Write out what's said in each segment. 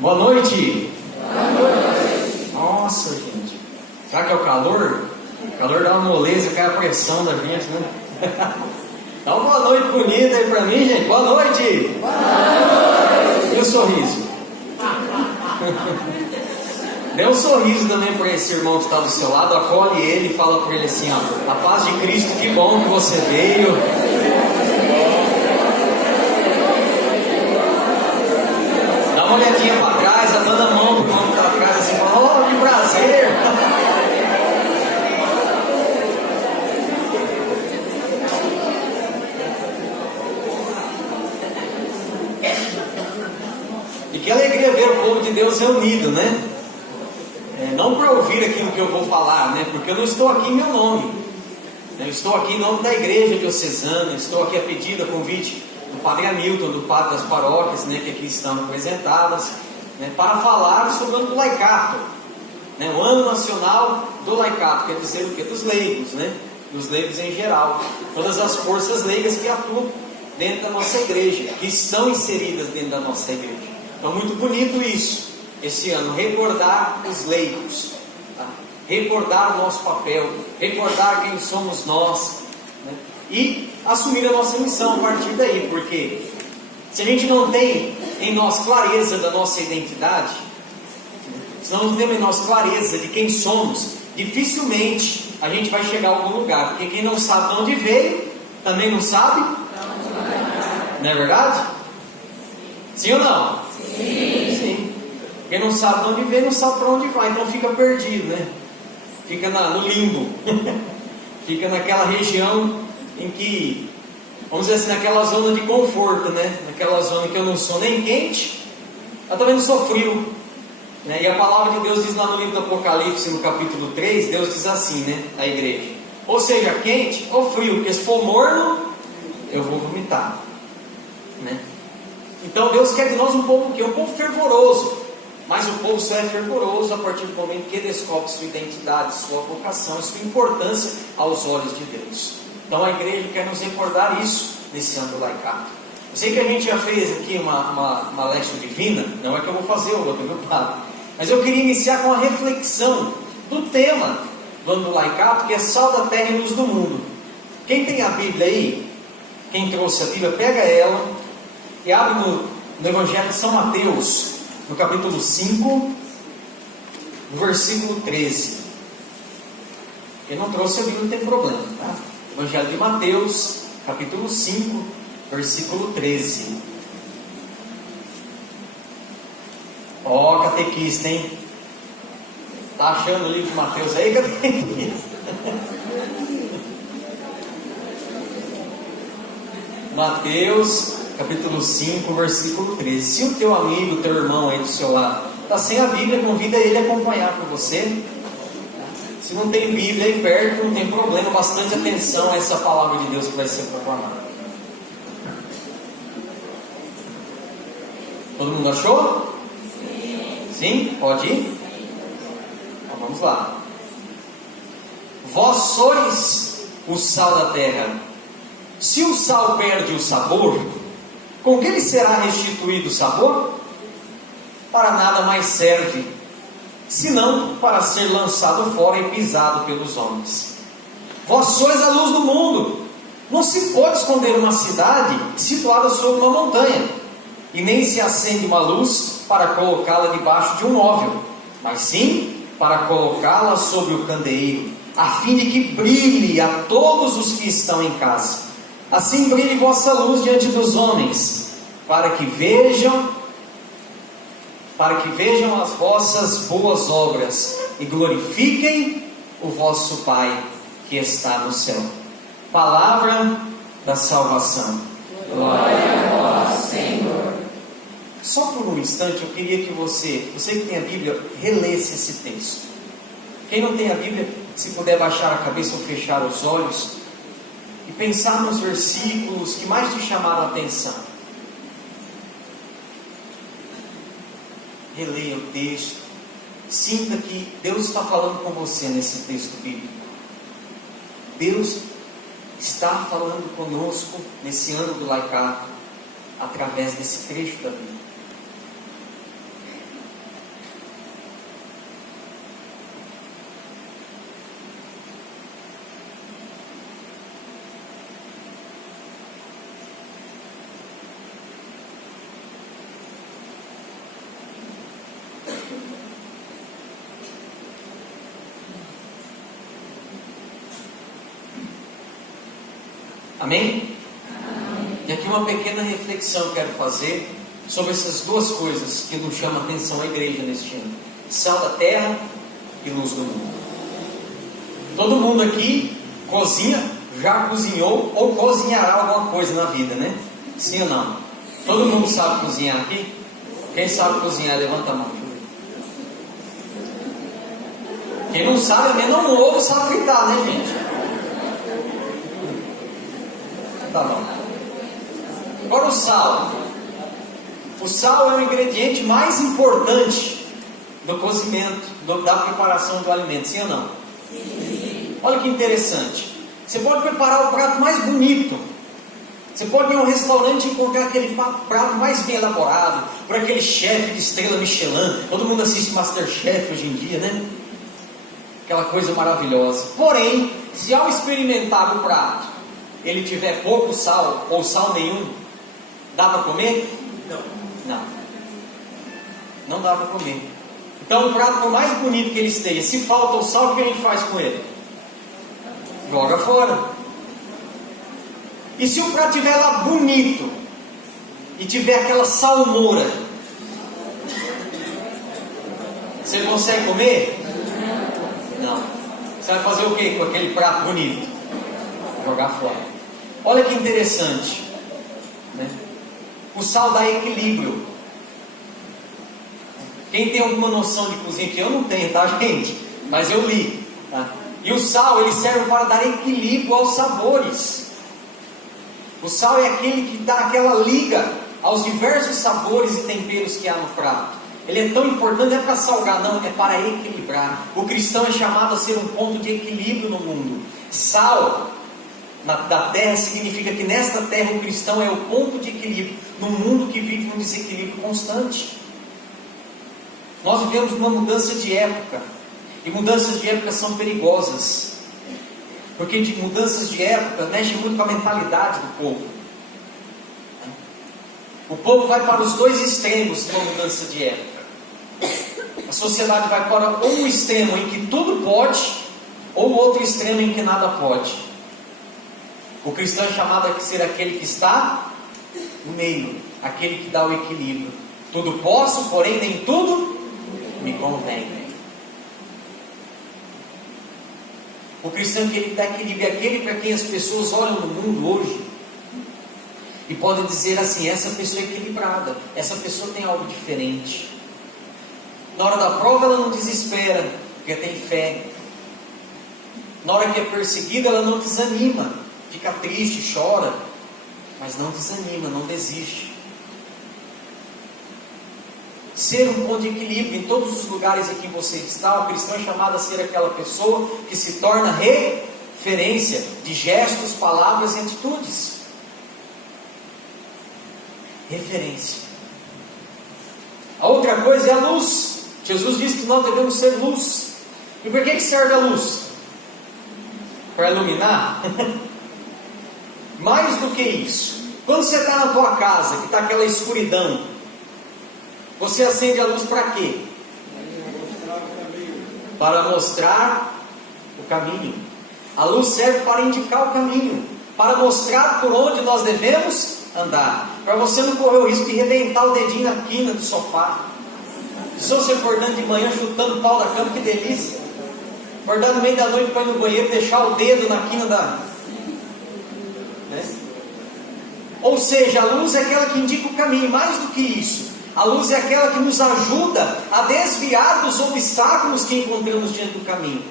Boa noite. Boa noite. Nossa, gente. Será que é o calor? O calor dá uma moleza, cai a pressão da gente, né? Dá uma boa noite bonita aí pra mim, gente. Boa noite. Boa noite. E o sorriso? Dê um sorriso também para esse irmão que está do seu lado. Acolhe ele e fala para ele assim, ó: a paz de Cristo, que bom que você veio. Dá uma olhadinha para trás, dá dando a mão para o irmão que está atrás, assim, fala: oh, que prazer. E que alegria ver o povo de Deus reunido, né? Não para ouvir aquilo que eu vou falar, né? Porque eu não estou aqui em meu nome. Eu estou aqui em nome da igreja diocesana. Estou aqui a pedido, a convite do Padre Hamilton, do Padre das paróquias, né, que aqui estão representadas, né, para falar sobre o ano do laicato, né, o ano nacional do laicato, quer dizer o quê? Dos leigos, né? Dos leigos em geral. Todas as forças leigas que atuam dentro da nossa igreja, que estão inseridas dentro da nossa igreja. Então, muito bonito isso. Esse ano, recordar os leigos, tá? Recordar o nosso papel, recordar quem somos nós, né? E assumir a nossa missão a partir daí, porque se a gente não tem em nós clareza da nossa identidade, se não temos em nós clareza de quem somos, dificilmente a gente vai chegar a algum lugar, porque quem não sabe de onde veio, também não sabe, não é verdade? Sim ou não? Sim. Quem não sabe de onde vem, não sabe para onde vai, então fica perdido, né? Fica no limbo, fica naquela região em que, vamos dizer assim, naquela zona de conforto, né? Naquela zona que eu não sou nem quente, eu também não sou frio, né? E a palavra de Deus diz lá no livro do Apocalipse, no capítulo 3, Deus diz assim, né? A igreja: ou seja, quente ou frio, porque se for morno, eu vou vomitar, né? Então Deus quer de nós um povo que é um povo fervoroso. Mas o povo só é fervoroso a partir do momento que descobre sua identidade, sua vocação e sua importância aos olhos de Deus. Então a igreja quer nos recordar isso nesse ano do laicato. Eu sei que a gente já fez aqui uma Lexio Divina, não é que eu vou fazer o outro, meu padre. Mas eu queria iniciar com a reflexão do tema do ano do laicato, que é sal da terra e luz do mundo. Quem tem a Bíblia aí, quem trouxe a Bíblia, pega ela e abre no Evangelho de São Mateus, no capítulo 5, no versículo 13. Quem não trouxe a Bíblia não tem problema, tá? Evangelho de Mateus, capítulo 5, versículo 13. Ó, catequista, hein? Tá achando o livro de Mateus aí, catequista? Mateus, capítulo 5, versículo 13. Se o teu amigo, o teu irmão aí do seu lado está sem a Bíblia, convida ele a acompanhar com você. Se não tem Bíblia aí perto, não tem problema, bastante atenção a essa palavra de Deus que vai ser proclamada. Todo mundo achou? Sim? Pode ir? Então vamos lá. Vós sois o sal da terra. Se o sal perde o sabor, com que lhe será restituído o sabor? Para nada mais serve, senão para ser lançado fora e pisado pelos homens. Vós sois a luz do mundo. Não se pode esconder uma cidade situada sobre uma montanha, e nem se acende uma luz para colocá-la debaixo de um móvel, mas sim para colocá-la sobre o candeeiro, a fim de que brilhe a todos os que estão em casa. Assim brilhe vossa luz diante dos homens, para que vejam as vossas boas obras e glorifiquem o vosso Pai que está no céu. Palavra da salvação. Glória a vós, Senhor. Só por um instante eu queria que você que tem a Bíblia, relesse esse texto. Quem não tem a Bíblia, se puder baixar a cabeça ou fechar os olhos e pensar nos versículos que mais te chamaram a atenção. Releia o texto. Sinta que Deus está falando com você nesse texto bíblico. Deus está falando conosco nesse ano do laicato através desse trecho da Bíblia. Amém? E aqui uma pequena reflexão eu quero fazer sobre essas duas coisas que nos chamam a atenção a igreja neste ano: sal da terra e luz do mundo. Todo mundo aqui cozinha, já cozinhou ou cozinhará alguma coisa na vida, né? Sim ou não? Todo mundo sabe cozinhar aqui? Quem sabe cozinhar, levanta a mão. Quem não sabe, menos um ovo sabe fritar, né, gente? Tá bom. Agora o sal. O sal é o ingrediente mais importante do cozimento, da preparação do alimento, sim ou não? Sim. Olha que interessante. Você pode preparar o prato mais bonito. Você pode ir a um restaurante e encontrar aquele prato mais bem elaborado, por aquele chefe de estrela Michelin. Todo mundo assiste Masterchef hoje em dia, né? Aquela coisa maravilhosa. Porém, se ao experimentar o prato, ele tiver pouco sal, ou sal nenhum, dá para comer? Não. Não dá para comer. Então o prato, por mais bonito que ele esteja, se falta o sal, o que a gente faz com ele? Joga fora. E se o prato estiver lá bonito, e tiver aquela salmoura, você consegue comer? Não. Você vai fazer o que com aquele prato bonito? Jogar fora. Olha que interessante, né? O sal dá equilíbrio. Quem tem alguma noção de cozinha, que eu não tenho, tá, gente? Mas eu li, tá? E o sal, ele serve para dar equilíbrio aos sabores. O sal é aquele que dá aquela liga aos diversos sabores e temperos que há no prato. Ele é tão importante, não é para salgar, não, é para equilibrar. O cristão é chamado a ser um ponto de equilíbrio no mundo. Sal da terra significa que nesta terra o cristão é o ponto de equilíbrio, num mundo que vive um desequilíbrio constante. Nós vivemos uma mudança de época, e mudanças de época são perigosas, porque de mudanças de época mexe muito com a mentalidade do povo. O povo vai para os dois extremos de uma mudança de época. A sociedade vai para um extremo em que tudo pode, ou outro extremo em que nada pode. O cristão é chamado a ser aquele que está no meio, aquele que dá o equilíbrio. Tudo posso, porém nem tudo me convém. O cristão que ele dá equilíbrio é aquele para quem as pessoas olham no mundo hoje e podem dizer assim: essa pessoa é equilibrada, essa pessoa tem algo diferente. Na hora da prova ela não desespera, porque tem fé. Na hora que é perseguida ela não desanima, fica triste, chora, mas não desanima, não desiste. Ser um ponto de equilíbrio em todos os lugares em que você está. O cristão é chamado a ser aquela pessoa que se torna referência de gestos, palavras e atitudes. Referência. A outra coisa é a luz. Jesus disse que nós devemos ser luz. E por que serve a luz? Para iluminar? Mais do que isso, quando você está na tua casa, que está aquela escuridão, você acende a luz para quê? Para mostrar o caminho. A luz serve para indicar o caminho, para mostrar por onde nós devemos andar, para você não correr o risco de rebentar o dedinho na quina do sofá. Se você acordando de manhã chutando o pau da cama, que delícia. Acordar no meio da noite para ir no banheiro, deixar o dedo na quina da... né? Ou seja, a luz é aquela que indica o caminho. Mais do que isso, a luz é aquela que nos ajuda a desviar dos obstáculos que encontramos diante do caminho.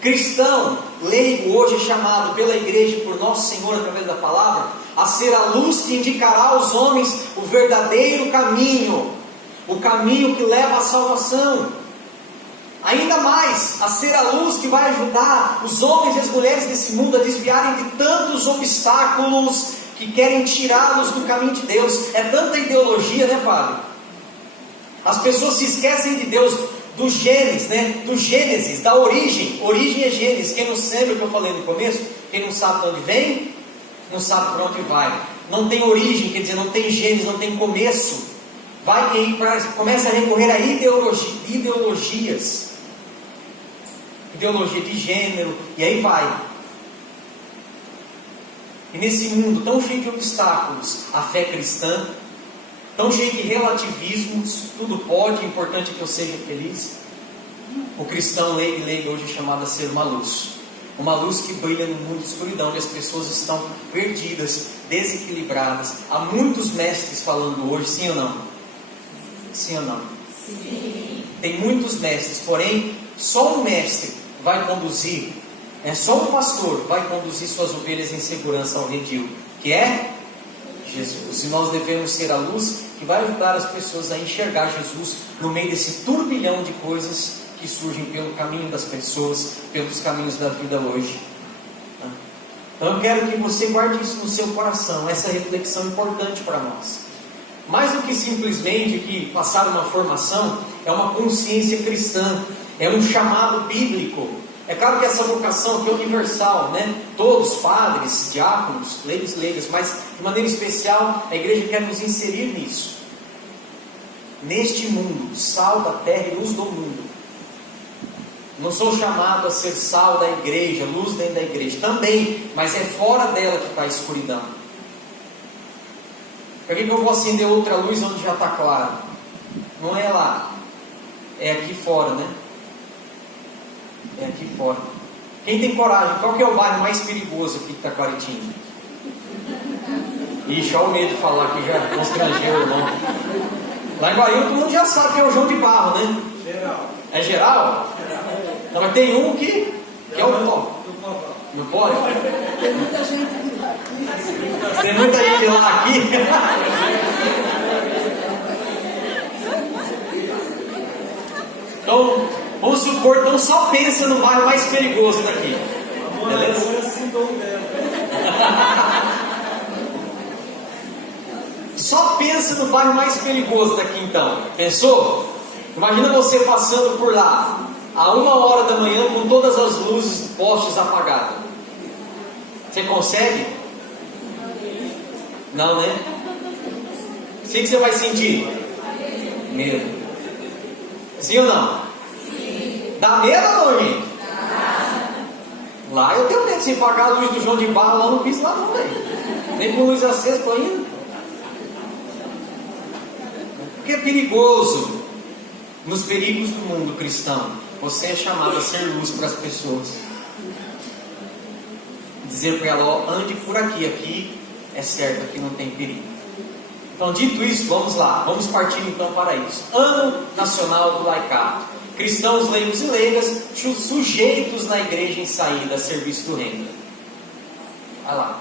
Cristão, leigo, hoje é chamado pela igreja, por nosso Senhor, através da palavra, a ser a luz que indicará aos homens o verdadeiro caminho, o caminho que leva à salvação. Ainda mais, a ser a luz que vai ajudar os homens e as mulheres desse mundo a desviarem de tantos obstáculos que querem tirá-los do caminho de Deus. É tanta ideologia, né, Fábio? As pessoas se esquecem de Deus, do Gênesis, né? Do Gênesis, da origem. Origem é Gênesis. Quem não sabe o que eu falei no começo, quem não sabe de onde vem, não sabe para onde vai. Não tem origem, quer dizer, não tem Gênesis, não tem começo. Começa a recorrer a ideologias. Ideologia de gênero, e aí vai. E nesse mundo tão cheio de obstáculos, a fé cristã, tão cheio de relativismos, tudo pode, o importante é que eu seja feliz. O cristão leigo hoje é chamado a ser uma luz. Uma luz que brilha no mundo de escuridão, onde as pessoas estão perdidas, desequilibradas. Há muitos mestres falando hoje, sim ou não? Sim ou não? Sim. Tem muitos mestres, porém, só um mestre vai conduzir, só um pastor vai conduzir suas ovelhas em segurança ao redil, que é Jesus. E nós devemos ser a luz que vai ajudar as pessoas a enxergar Jesus no meio desse turbilhão de coisas que surgem pelo caminho das pessoas, pelos caminhos da vida hoje. Então eu quero que você guarde isso no seu coração, essa reflexão importante para nós. Mais do que simplesmente que passar uma formação, é uma consciência cristã, é um chamado bíblico. É claro que essa vocação aqui é universal, né? Todos, padres, diáconos, leigos e leigas, mas de maneira especial a igreja quer nos inserir nisso. Neste mundo, sal da terra e luz do mundo. Não sou chamado a ser sal da igreja, luz dentro da igreja, também, mas é fora dela que está a escuridão. Para que eu vou acender outra luz onde já está claro? Não é lá, é aqui fora, né? É aqui fora. Quem tem coragem? Qual que é o bairro mais perigoso aqui de Taquaritinga? Ixi, olha o medo de falar que já constrangeu o irmão. Lá em Guaíba todo mundo já sabe que é o João de Barro, né? Geral. É geral? Não, mas tem um que é o top. Não pode? Tem muita gente de lá. Tem muita gente lá aqui. Então, vamos supor, então só pensa no bairro mais perigoso daqui. Beleza? Só pensa no bairro mais perigoso daqui então. Pensou? Imagina você passando por lá a 1h da manhã com todas as luzes, postes apagadas. Você consegue? Não, né? O que você vai sentir? Medo. Sim ou não? Sim. Dá medo ou não, gente? Lá eu tenho medo de apagar a luz do João de Barro, lá no piso, lá não, velho. Nem com luz acesa, tô indo. Porque é perigoso. Nos perigos do mundo cristão, você é chamado a ser luz para as pessoas. Dizer para ela, ó, ande por aqui, aqui é certo, aqui não tem perigo. Então, dito isso, vamos lá, vamos partir então para isso. Ano Nacional do Laicato. Cristãos, leigos e leigas, sujeitos na igreja em saída a serviço do reino. Vai lá.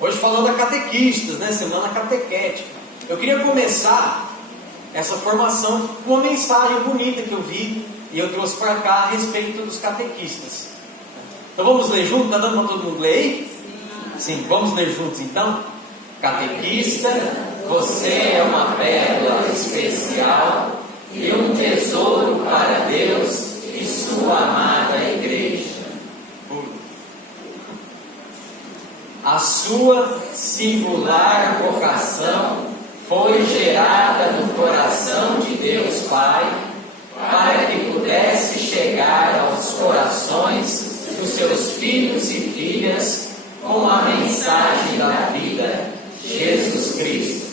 Hoje falando a catequistas, né? Semana catequética. Eu queria começar essa formação com uma mensagem bonita que eu vi e eu trouxe para cá a respeito dos catequistas. Então vamos ler juntos? Está dando para todo mundo ler aí? Sim, vamos ler juntos então? Catequista, você é uma pérola especial e um tesouro para Deus e sua amada igreja. A sua singular vocação foi gerada no coração de Deus Pai, para que pudesse chegar aos corações dos seus filhos e filhas com a mensagem da vida, Jesus Cristo.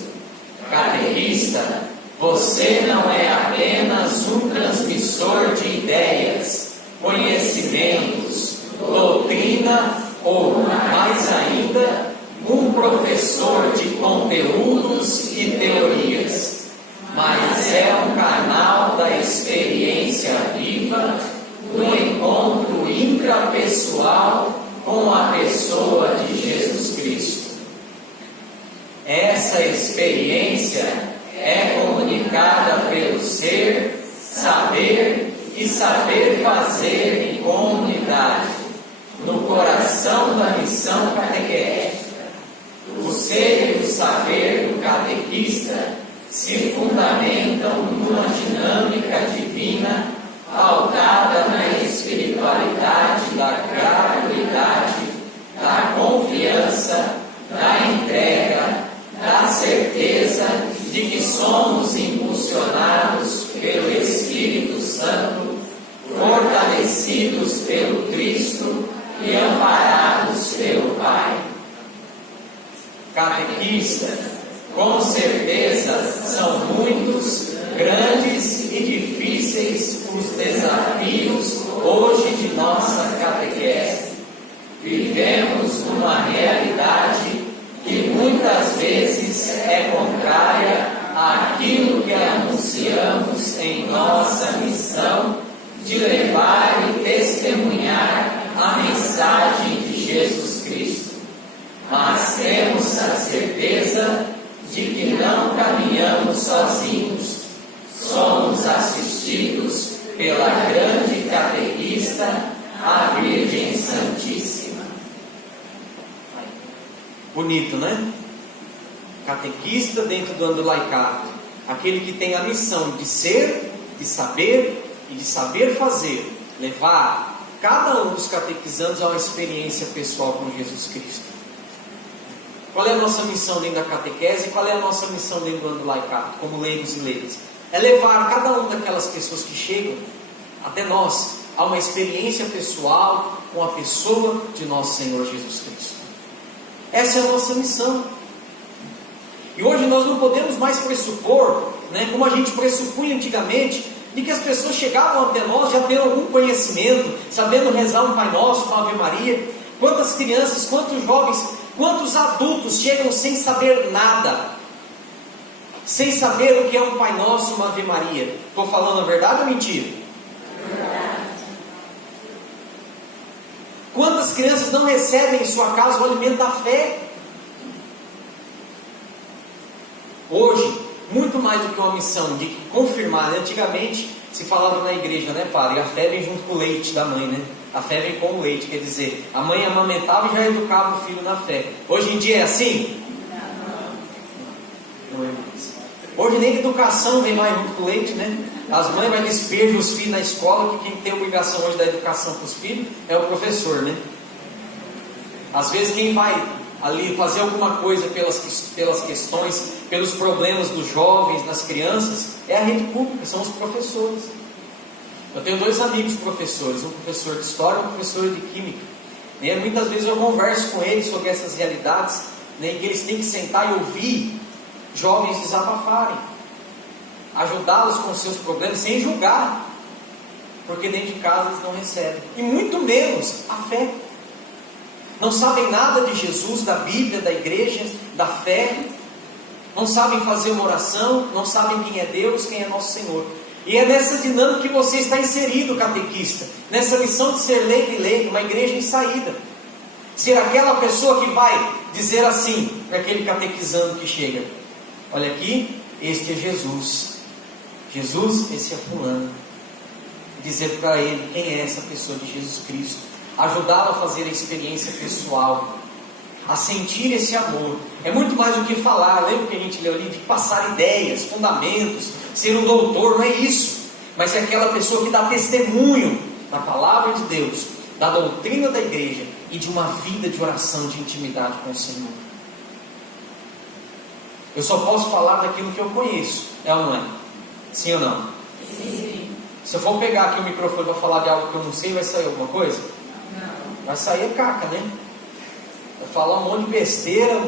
Catequista, você não é apenas um transmissor de ideias, conhecimentos, doutrina ou, mais ainda, um professor de conteúdos e teorias, mas é um canal da experiência viva, do encontro intrapessoal com a pessoa de Jesus Cristo. Essa experiência é comunicada pelo ser, saber e saber fazer em comunidade, no coração da missão catequética. O ser e o saber do catequista se fundamentam numa dinâmica divina pautada na espiritualidade da gratuidade, da confiança, da entrega, da certeza de que somos impulsionados pelo Espírito Santo, fortalecidos pelo Cristo e amparados pelo Pai. catequistas, com certeza são muitos, grandes e difíceis os desafios hoje de nossa catequese. Vivemos numa realidade que muitas vezes é contrária àquilo que anunciamos em nossa missão de levar e testemunhar a mensagem de Jesus Cristo. Mas temos a certeza de que não caminhamos sozinhos. Somos assistidos pela grande catequista, a Virgem Santíssima. Bonito, né? Catequista dentro do ano do laicato, aquele que tem a missão de ser, de saber e de saber fazer, levar cada um dos catequizandos a uma experiência pessoal com Jesus Cristo. Qual é a nossa missão dentro da catequese e qual é a nossa missão dentro do ano do laicato, como leigos e leigas? É levar cada uma daquelas pessoas que chegam até nós a uma experiência pessoal com a pessoa de nosso Senhor Jesus Cristo. Essa é a nossa missão. E hoje nós não podemos mais pressupor, como a gente pressupunha antigamente, de que as pessoas chegavam até nós já tendo algum conhecimento, sabendo rezar um Pai Nosso, uma Ave Maria. Quantas crianças, quantos jovens, quantos adultos chegam sem saber nada, sem saber o que é um Pai Nosso e uma Ave Maria. Estou falando a verdade ou mentira? Verdade. Quantas crianças não recebem em sua casa o alimento da fé? Hoje, muito mais do que uma missão de confirmar, antigamente se falava na igreja, padre, a fé vem junto com o leite da mãe, A fé vem com o leite, quer dizer, a mãe amamentava e já educava o filho na fé. Hoje em dia é assim? Não é mais. Hoje nem educação vem mais junto com o leite, As mães vai despejar os filhos na escola, que quem tem obrigação hoje da educação para os filhos é o professor, Às vezes quem vai ali fazer alguma coisa pelas questões, pelos problemas dos jovens, das crianças, é a rede pública, são os professores. Eu tenho 2 amigos professores, um professor de história e um professor de química. Muitas vezes eu converso com eles sobre essas realidades, que eles têm que sentar e ouvir jovens desabafarem, ajudá-los com os seus problemas sem julgar, porque dentro de casa eles não recebem, e muito menos a fé. Não sabem nada de Jesus, da Bíblia, da igreja, da fé. Não sabem fazer uma oração, não sabem quem é Deus, quem é nosso Senhor. E é nessa dinâmica que você está inserido, catequista, nessa missão de ser leigo e leigo, uma igreja em saída. Ser aquela pessoa que vai dizer assim para aquele catequizando que chega: olha aqui, este é Jesus. Jesus, esse é fulano. Dizer para ele quem é essa pessoa de Jesus Cristo. Ajudá-lo a fazer a experiência pessoal, a sentir esse amor. É muito mais do que falar. Lembra que a gente leu ali de passar ideias, fundamentos, ser um doutor? Não é isso, mas é aquela pessoa que dá testemunho da palavra de Deus, da doutrina da igreja e de uma vida de oração, de intimidade com o Senhor. Eu só posso falar daquilo que eu conheço, é ou não é? Sim ou não? Sim. Se eu for pegar aqui o microfone para falar de algo que eu não sei, vai sair alguma coisa? Vai sair a caca, Vai falar um monte de besteira,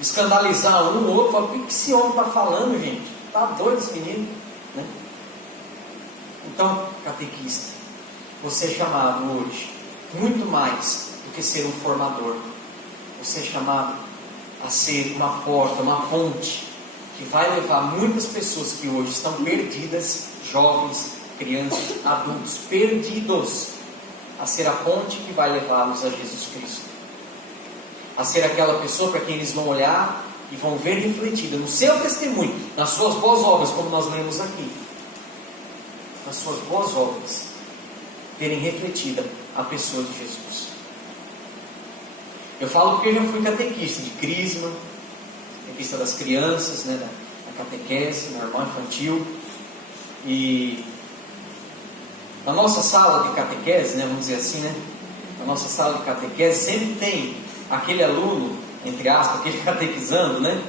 escandalizar um ou outro. Fala, o que esse homem está falando, gente? Está doido esse menino, Então, catequista, você é chamado hoje muito mais do que ser um formador. Você é chamado a ser uma porta, uma ponte que vai levar muitas pessoas que hoje estão perdidas, jovens, crianças, adultos, perdidos, a ser a ponte que vai levá-los a Jesus Cristo, a ser aquela pessoa para quem eles vão olhar e vão ver refletida no seu testemunho, nas suas boas obras, como nós lemos aqui, nas suas boas obras, terem refletida a pessoa de Jesus. Eu falo porque eu já fui catequista de Crisma, catequista das crianças, da catequese, normal infantil, e na nossa sala de catequese, vamos dizer assim, na nossa sala de catequese sempre tem aquele aluno, entre aspas, aquele catequizando,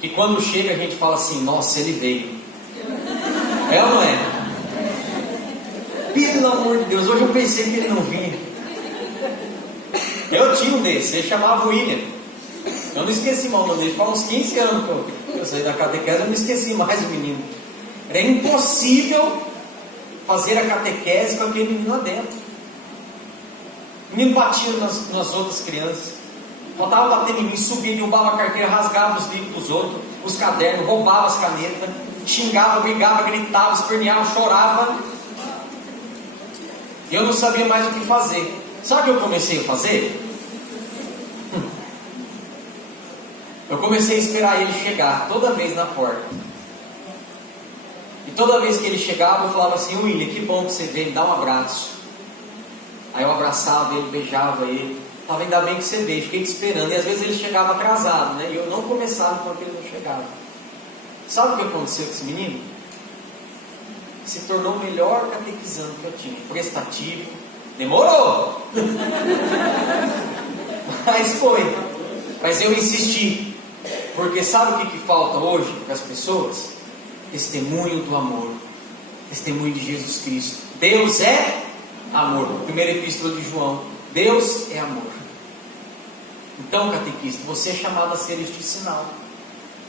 que quando chega a gente fala assim: nossa, ele veio. É ou não é? Pelo amor de Deus, hoje eu pensei que ele não vinha. Eu tinha um desses, ele chamava William. Eu não esqueci mais o nome dele, faz uns 15 anos que eu saí da catequese, eu não esqueci mais o menino. Era impossível fazer a catequese com aquele menino lá dentro. O menino batia nas outras crianças, faltava bater em mim, subia, derrubava a carteira, rasgava os livros dos outros, os cadernos, roubava as canetas, xingava, brigava, gritava, esperneava, chorava. E eu não sabia mais o que fazer. Sabe o que eu comecei a fazer? Eu comecei a esperar ele chegar toda vez na porta. E toda vez que ele chegava, eu falava assim: William, que bom que você veio, me dá um abraço. Aí eu abraçava ele, beijava ele. Falava: ainda bem que você veio, fiquei te esperando. E às vezes ele chegava atrasado, né? E eu não começava enquanto ele não chegava. Sabe o que aconteceu com esse menino? Se tornou o melhor catequizando que eu tinha. Prestativo. Demorou! Mas foi. Mas eu insisti. Porque sabe o que falta hoje para as pessoas? Testemunho do amor. Testemunho de Jesus Cristo. Deus é amor. Primeira epístola de João. Deus é amor. Então, catequista, você é chamado a ser este sinal.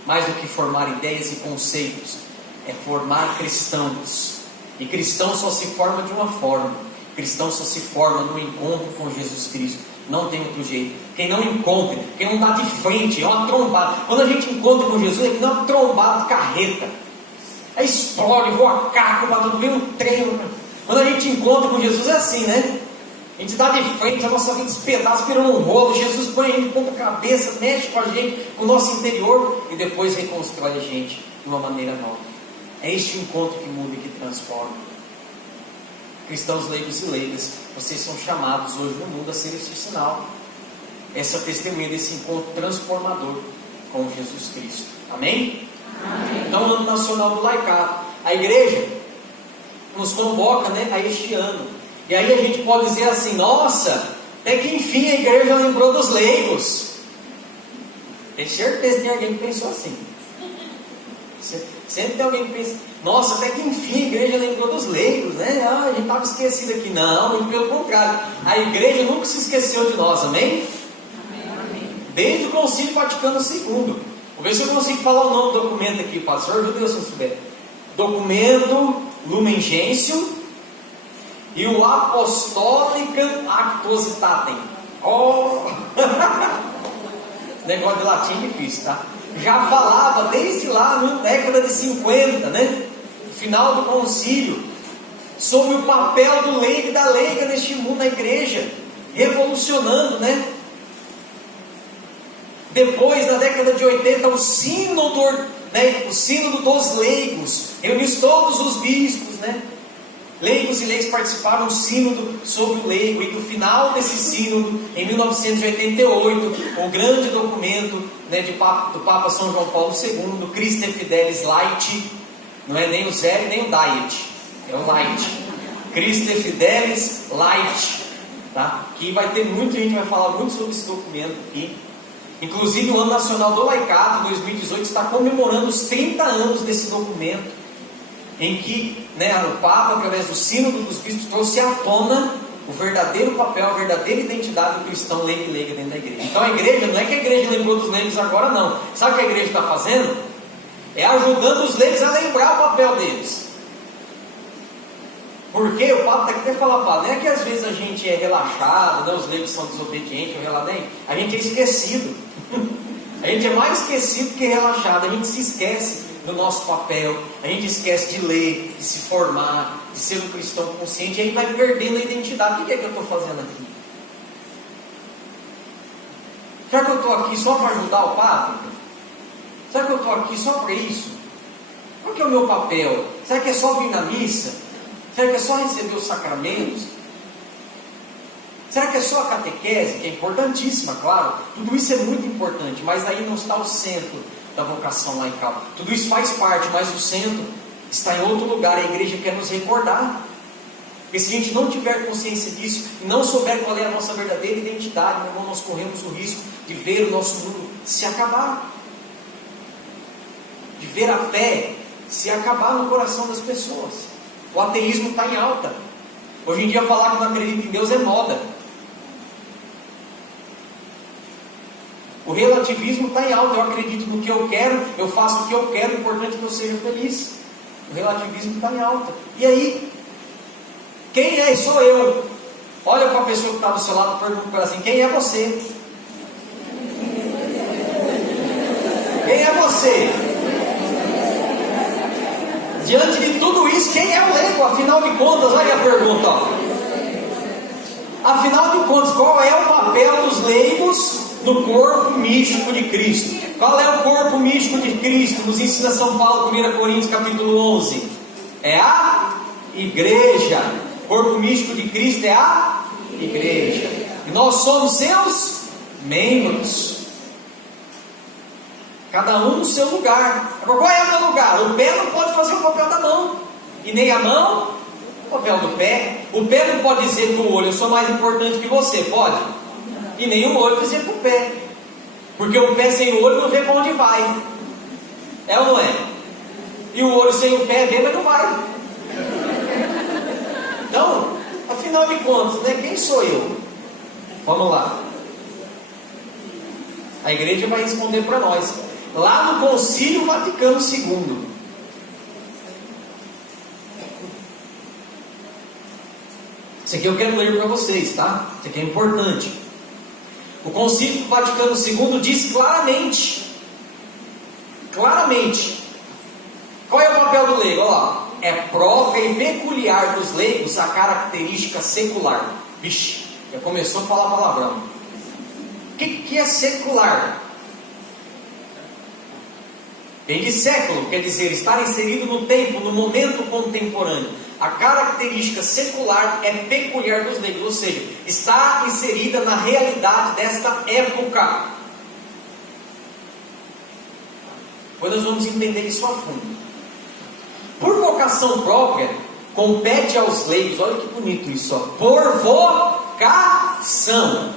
Mais do que formar ideias e conceitos, é formar cristãos. E cristão só se forma de uma forma. Cristão só se forma no encontro com Jesus Cristo. Não tem outro jeito. Quem não encontra, quem não dá de frente, é uma trombada. Quando a gente encontra com Jesus, é que dá uma trombada de carreta. Aí explode, voa caco, vem um trem. Quando a gente encontra com Jesus é assim, né? A gente dá de frente, a nossa vida despedaça, vira um rolo. Jesus põe a gente de ponta cabeça, mexe com a gente, com o nosso interior, e depois reconstrói a gente de uma maneira nova. É este encontro que muda e que transforma. Cristãos leigos e leigas, vocês são chamados hoje no mundo a ser esse sinal, essa testemunha desse encontro transformador com Jesus Cristo. Amém? Amém. Então, o Ano Nacional do Laicato, a igreja nos convoca, né, a este ano. E aí a gente pode dizer assim: nossa, até que enfim a igreja lembrou dos leigos. Tenho certeza que tem alguém que pensou assim. Sempre tem alguém que pensa: nossa, até que enfim a igreja lembrou dos leigos, né? Ah, a gente estava esquecido aqui. Não, pelo contrário, a igreja nunca se esqueceu de nós, amém? Amém. Desde o Concílio Vaticano II. Vou ver se eu consigo falar o nome do documento aqui, pastor, ajude eu se eu souber. Documento Lumen Gentium e o Apostolicam Actuositatem. Oh! Negócio de latim é difícil, tá? Já falava desde lá na década de 50, né? No final do concílio, sobre o papel do leigo e da leiga neste mundo, na igreja, revolucionando, né? Depois, na década de 80, o sínodo dos leigos, reuniu todos os bispos, né? Leigos e leigos participaram do sínodo sobre o leigo, e no final desse sínodo, em 1988, o grande documento, né, do Papa São João Paulo II, Christe Fidelis Light, não é nem o zero nem o diet, é o light, Christe Fidelis Light, tá? Que vai ter muita gente, vai falar muito sobre esse documento aqui. Inclusive o Ano Nacional do Laicato 2018 está comemorando os 30 anos desse documento, em que, né, o Papa, através do sínodo dos bispos, trouxe à tona o verdadeiro papel, a verdadeira identidade do cristão leigo e leiga dentro da igreja. Então a igreja, não é que a igreja lembrou dos leigos agora, não. Sabe o que a igreja está fazendo? É ajudando os leigos a lembrar o papel deles. Porque o Papa tem que até falar, Papa, não é que às vezes a gente é relaxado, né, os leigos são desobedientes, a gente é esquecido. A gente é mais esquecido que relaxado, a gente se esquece do nosso papel, a gente esquece de ler, de se formar, de ser um cristão consciente, e aí vai perdendo a identidade. O que é que eu estou fazendo aqui? Será que eu estou aqui só para ajudar o Papa? Será que eu estou aqui só para isso? Qual que é o meu papel? Será que é só vir na missa? Será que é só receber os sacramentos? Será que é só a catequese, que é importantíssima, claro? Tudo isso é muito importante, mas aí não está o centro da vocação laical. Tudo isso faz parte, mas o centro está em outro lugar. A igreja quer nos recordar. Porque se a gente não tiver consciência disso, e não souber qual é a nossa verdadeira identidade, meu irmão, nós corremos o risco de ver o nosso mundo se acabar. De ver a fé se acabar no coração das pessoas. O ateísmo está em alta. Hoje em dia falar que não acredita em Deus é moda. O relativismo está em alta. Eu acredito no que eu quero, eu faço o que eu quero, o importante é que eu seja feliz. O relativismo está em alta. E aí? Quem é? Sou eu. Olha para a pessoa que está do seu lado e pergunta para ela assim: quem é você? Quem é você? Diante de tudo isso, quem é o leigo? Afinal de contas, olha a pergunta, ó. Afinal de contas, qual é o papel dos leigos no corpo místico de Cristo? Qual é o corpo místico de Cristo? Nos ensina São Paulo, 1 Coríntios capítulo 11. É a igreja. O corpo místico de Cristo é a igreja. E nós somos seus membros. Cada um no seu lugar. Agora, qual é o meu lugar? O pé não pode fazer o papel da mão. E nem a mão o papel do pé. O pé não pode dizer para o olho: eu sou mais importante que você. Pode? E nem o olho dizer para o pé. Porque o pé sem o olho não vê para onde vai. É ou não é? E o olho sem o pé vê, mas não vai. Então, afinal de contas, né, quem sou eu? Vamos lá. A igreja vai responder para nós. Lá no Concílio Vaticano II. Isso aqui eu quero ler para vocês, tá? Isso aqui é importante. O Concílio Vaticano II diz claramente, qual é o papel do leigo? Olha lá. É própria e peculiar dos leigos a característica secular. Vixe, já começou a falar palavrão. O que é secular? Vem de século, quer dizer, estar inserido no tempo, no momento contemporâneo. A característica secular é peculiar dos leigos, ou seja, está inserida na realidade desta época. Depois nós vamos entender isso a fundo. Por vocação própria, compete aos leigos, olha que bonito isso, ó, por vocação.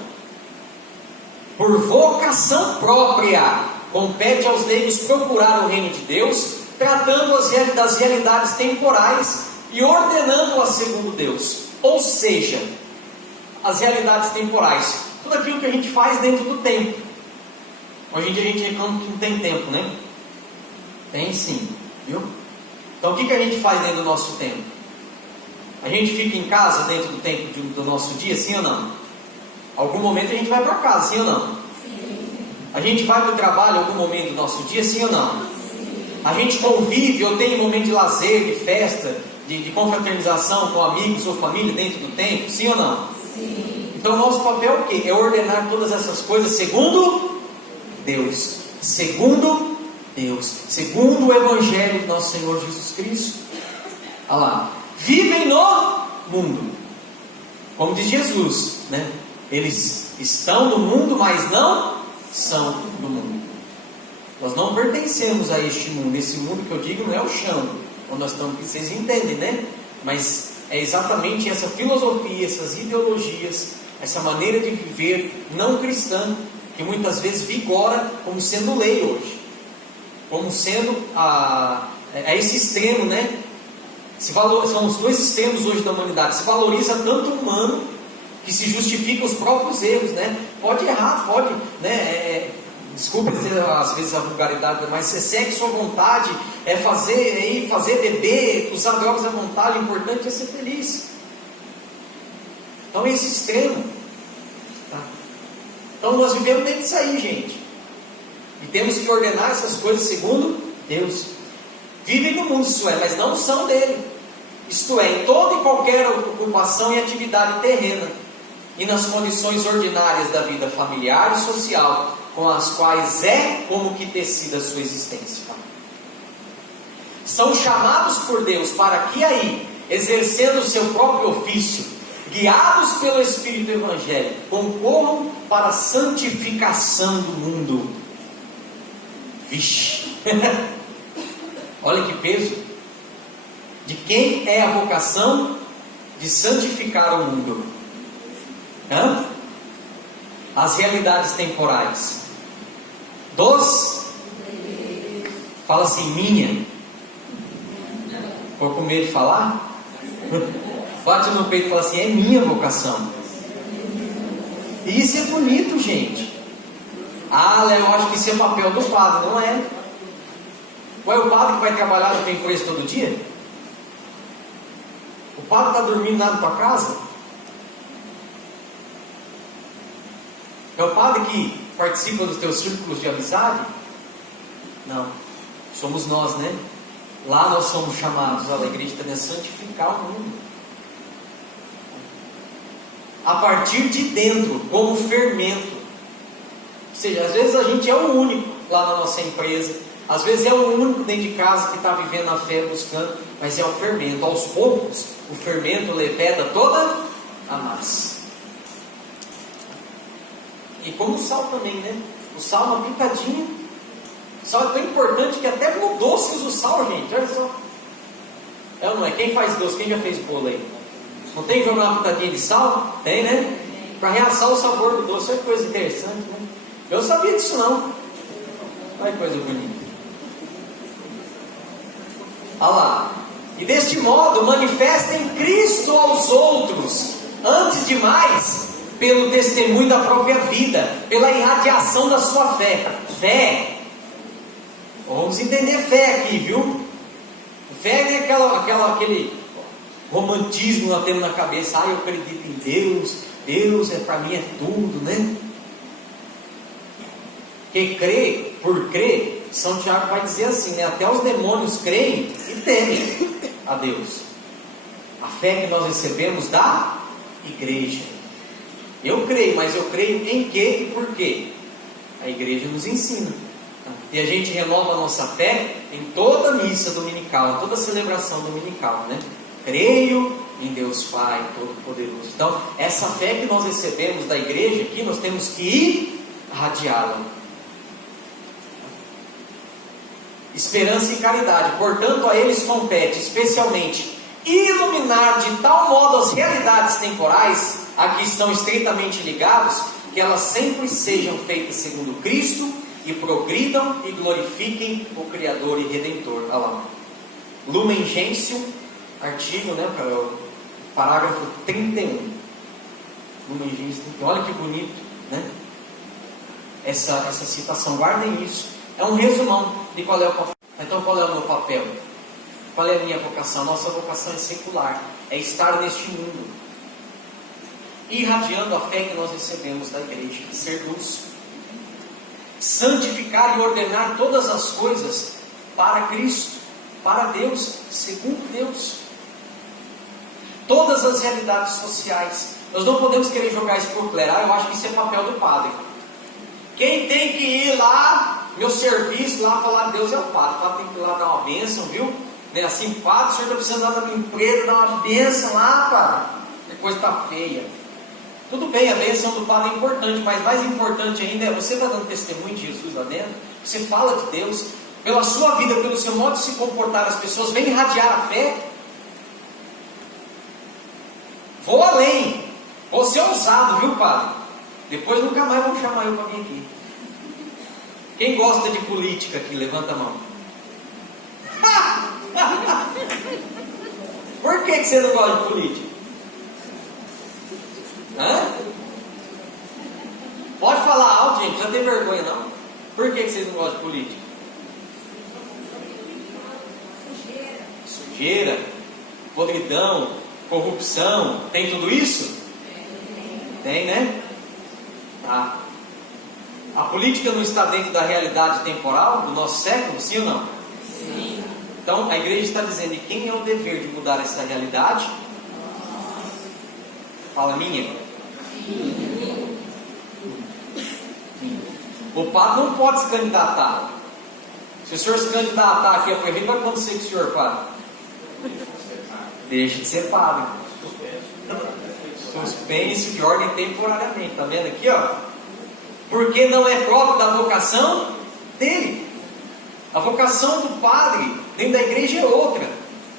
Por vocação própria, compete aos leigos procurar o reino de Deus, tratando das realidades temporais e ordenando-as segundo Deus. Ou seja, as realidades temporais, tudo aquilo que a gente faz dentro do tempo. Hoje em dia a gente reclama que não tem tempo, né? Tem sim, viu? Então o que a gente faz dentro do nosso tempo? A gente fica em casa dentro do tempo do nosso dia, sim ou não? Algum momento a gente vai para casa, sim ou não? Sim. A gente vai para o trabalho em algum momento do nosso dia, sim ou não? Sim. A gente convive ou tem momento de lazer, de festa, de confraternização com amigos ou família dentro do tempo, sim ou não? Sim. Então o nosso papel é o quê? É ordenar todas essas coisas segundo Deus. Segundo Deus. Segundo o Evangelho do nosso Senhor Jesus Cristo. Olha lá. Vivem no mundo. Como diz Jesus, né? Eles estão no mundo, mas não são do mundo. Nós não pertencemos a este mundo. Esse mundo que eu digo não é o chão onde nós estamos, que vocês entendem, né? Mas é exatamente essa filosofia, essas ideologias, essa maneira de viver não cristã, que muitas vezes vigora como sendo lei hoje, como sendo a esse extremo, né? São os dois extremos hoje da humanidade. Se valoriza tanto o humano que se justifica os próprios erros, né? Pode errar, pode, né? Desculpe às vezes a vulgaridade, mas é sexo à vontade, é fazer beber, usar drogas à vontade. O importante é ser feliz. Então é esse extremo, tá? Então nós vivemos dentro disso aí, gente, e temos que ordenar essas coisas segundo Deus. Vivem no mundo, isso é, mas não são dele. Isto é, em toda e qualquer ocupação e atividade terrena, e nas condições ordinárias da vida familiar e social, com as quais é como que tecida a sua existência. São chamados por Deus para que aí, exercendo o seu próprio ofício, guiados pelo Espírito Evangélico, concorram para a santificação do mundo. Vixe! Olha que peso. De quem é a vocação de santificar o mundo? As realidades temporais fala assim, minha. Ficou com medo de falar? Bate no peito e fala assim, é minha vocação. E isso é bonito, gente. Ah, Léo, eu acho que isso é papel do padre. Não é. Qual é o padre que vai trabalhar no tempo esse todo dia? O padre está dormindo lá na tua casa? É o padre que participa dos teus círculos de amizade? Não. Somos nós, né? Lá nós somos chamados, a igreja também, a santificar o mundo. A partir de dentro, como fermento. Ou seja, às vezes a gente é o único lá na nossa empresa, às vezes é o único dentro de casa que está vivendo a fé, buscando, mas é o fermento. Aos poucos, o fermento leveda toda a massa. E como o sal também, né? O sal, uma pitadinha. O sal é tão importante que até no doce usa o sal, gente. Olha só. É ou não é? Quem faz doce? Quem já fez bolo aí? Não tem que jogar uma pitadinha de sal? Tem, né? Para realçar o sabor do doce. Olha que coisa interessante, né? Eu não sabia disso não. Olha que coisa bonita. Olha lá. E deste modo manifestem Cristo aos outros, antes de mais, pelo testemunho da própria vida, pela irradiação da sua fé. Fé. Vamos entender fé aqui, viu? Fé não é aquele romantismo que nós temos na cabeça. Ah, eu acredito em Deus. Deus para mim é tudo, né? Quem crê, por crer, São Tiago vai dizer assim, né? Até os demônios creem e temem a Deus. A fé que nós recebemos da igreja. Eu creio, mas eu creio em quê e por quê? A igreja nos ensina. E a gente renova a nossa fé em toda missa dominical, em toda celebração dominical, né? Creio em Deus Pai Todo-Poderoso. Então, essa fé que nós recebemos da igreja aqui, nós temos que irradiá-la. Esperança e caridade. Portanto, a eles compete, especialmente, iluminar de tal modo as realidades temporais a que estão estreitamente ligados, que elas sempre sejam feitas segundo Cristo e progridam e glorifiquem o Criador e Redentor. Olha lá. Lumen Gentium, artigo, né, parágrafo 31. Lumen Gentium, olha que bonito, né? Essa citação, guardem isso. É um resumão de qual é o papel. Então, qual é o meu papel? Qual é a minha vocação? Nossa vocação é secular, é estar neste mundo, irradiando a fé que nós recebemos da igreja, ser luz, santificar e ordenar todas as coisas para Cristo, para Deus, segundo Deus. Todas as realidades sociais. Nós não podemos querer jogar isso por clero. Eu acho que isso é papel do padre. Quem tem que ir lá, meu serviço lá, falar de Deus é o padre. O padre tem que ir lá dar uma bênção, viu? Né? Assim, padre, o senhor está precisando lá da minha empresa, dar uma bênção lá, padre. A coisa está feia. Tudo bem, a bênção do padre é importante, mas mais importante ainda é você está dando testemunho de Jesus lá dentro. Você fala de Deus, pela sua vida, pelo seu modo de se comportar, as pessoas vêm irradiar a fé. Vou além, vou ser ousado, viu, padre? Depois nunca mais vão chamar eu para vir aqui. Quem gosta de política aqui, levanta a mão. Por que você não gosta de política? Hã? Pode falar alto, gente, não precisa ter vergonha não. Por que vocês não gostam de política? Sujeira, podridão, corrupção, tem tudo isso? Tem, né? Tá. A política não está dentro da realidade temporal do nosso século, sim ou não? Sim. Então a igreja está dizendo, e quem é o dever de mudar essa realidade? Fala minha. Sim. O padre não pode se candidatar. Se o senhor se candidatar aqui a prefeito, vai acontecer com o senhor, padre? Deixa de ser padre. Suspense de ordem temporariamente. Está vendo aqui, ó? Porque não é próprio da vocação dele. A vocação do padre dentro da igreja é outra.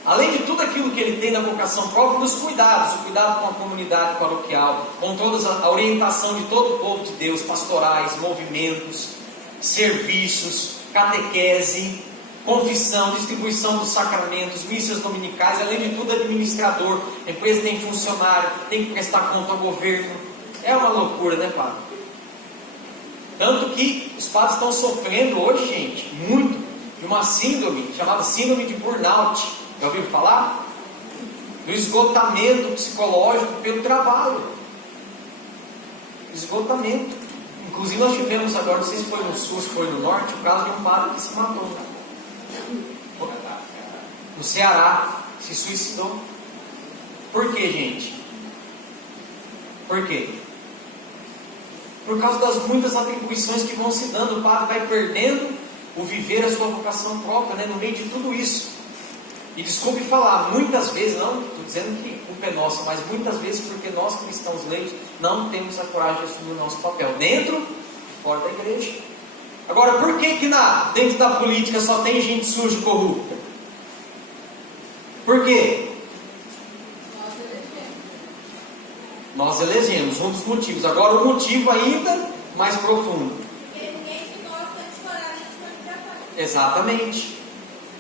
Além de tudo aquilo que ele tem da vocação própria, dos cuidados, o cuidado com a comunidade paroquial, com toda a orientação de todo o povo de Deus, pastorais, movimentos, serviços, catequese, confissão, distribuição dos sacramentos, missas dominicais, além de tudo administrador, a empresa tem funcionário, tem que prestar conta ao governo. É uma loucura, né, padre? Tanto que os padres estão sofrendo hoje, gente, muito, de uma síndrome chamada síndrome de burnout. Já ouviram falar? Do esgotamento psicológico pelo trabalho. Esgotamento. Inclusive nós tivemos agora, não sei se foi no sul, se foi no norte, o caso de um padre que se matou. No Ceará, se suicidou. Por quê, gente? Por quê? Por causa das muitas atribuições que vão se dando, o padre vai perdendo o viver a sua vocação própria, né, no meio de tudo isso. E desculpe falar, muitas vezes, não estou dizendo que a culpa é nossa, mas muitas vezes porque nós cristãos leigos não temos a coragem de assumir o nosso papel, dentro e fora da igreja. Agora, por que dentro da política só tem gente suja e corrupta? Por quê? Nós elegemos, um dos motivos. Agora o motivo ainda mais profundo. Porque ninguém que gosta de escorar nesse trabalho. Exatamente.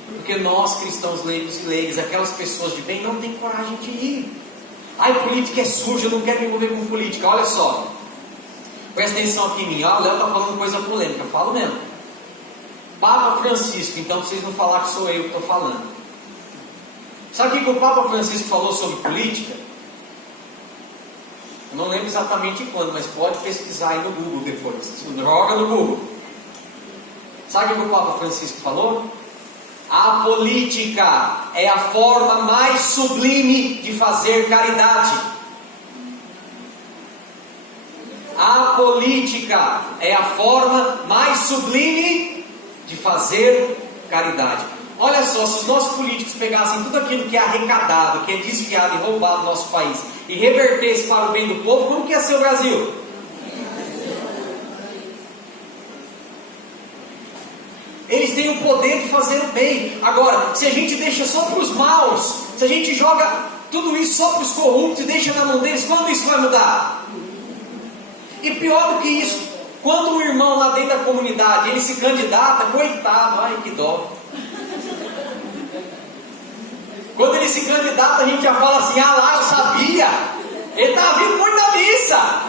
Porque nós, cristãos leigos e leigas, aquelas pessoas de bem, não têm coragem de ir. Ai, política é suja, eu não quero me envolver com política. Olha só. Presta atenção aqui em mim. O Léo está falando coisa polêmica, eu falo mesmo. Papa Francisco, então vocês não falar que sou eu que estou falando. Sabe o que o Papa Francisco falou sobre política? Eu não lembro exatamente quando, mas pode pesquisar aí no Google depois. Joga no Google. Sabe o que o Papa Francisco falou? A política é a forma mais sublime de fazer caridade. A política é a forma mais sublime de fazer caridade. Olha só, se os nossos políticos pegassem tudo aquilo que é arrecadado, que é desviado e roubado no nosso país, e revertesse para o bem do povo, como que ia ser o Brasil? Eles têm o poder de fazer o bem. Agora, se a gente deixa só para os maus, se a gente joga tudo isso só para os corruptos e deixa na mão deles, quando isso vai mudar? E pior do que isso, quando um irmão lá dentro da comunidade, ele se candidata, coitado, ai que dó. Quando ele se candidata, a gente já fala assim, ah lá, eu sabia, ele estava vindo muito na missa.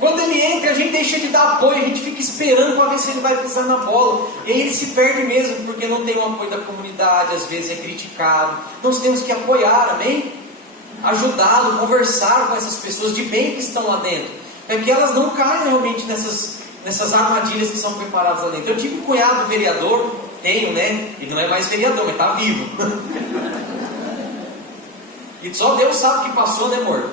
Quando ele entra, a gente deixa de dar apoio, a gente fica esperando para ver se ele vai pisar na bola. E aí ele se perde mesmo, porque não tem o apoio da comunidade, às vezes é criticado. Nós temos que apoiar, amém? Ajudá-lo, conversar com essas pessoas de bem que estão lá dentro, para que elas não caiam realmente nessas armadilhas que são preparadas lá dentro. Eu tive um cunhado vereador, tenho, né? Ele não é mais vereador, mas está vivo. E só Deus sabe o que passou, né, amor?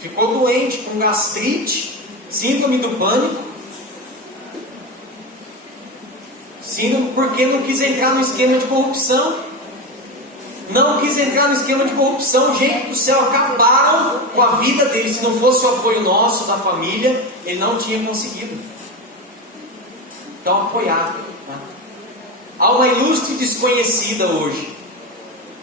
Ficou doente com gastrite, síndrome do pânico. Síndrome porque não quis entrar no esquema de corrupção. Não quis entrar no esquema de corrupção. Gente do céu, acabaram com a vida dele. Se não fosse o apoio nosso, da família, ele não tinha conseguido. Então, apoiar. Tá? Há uma ilustre desconhecida hoje,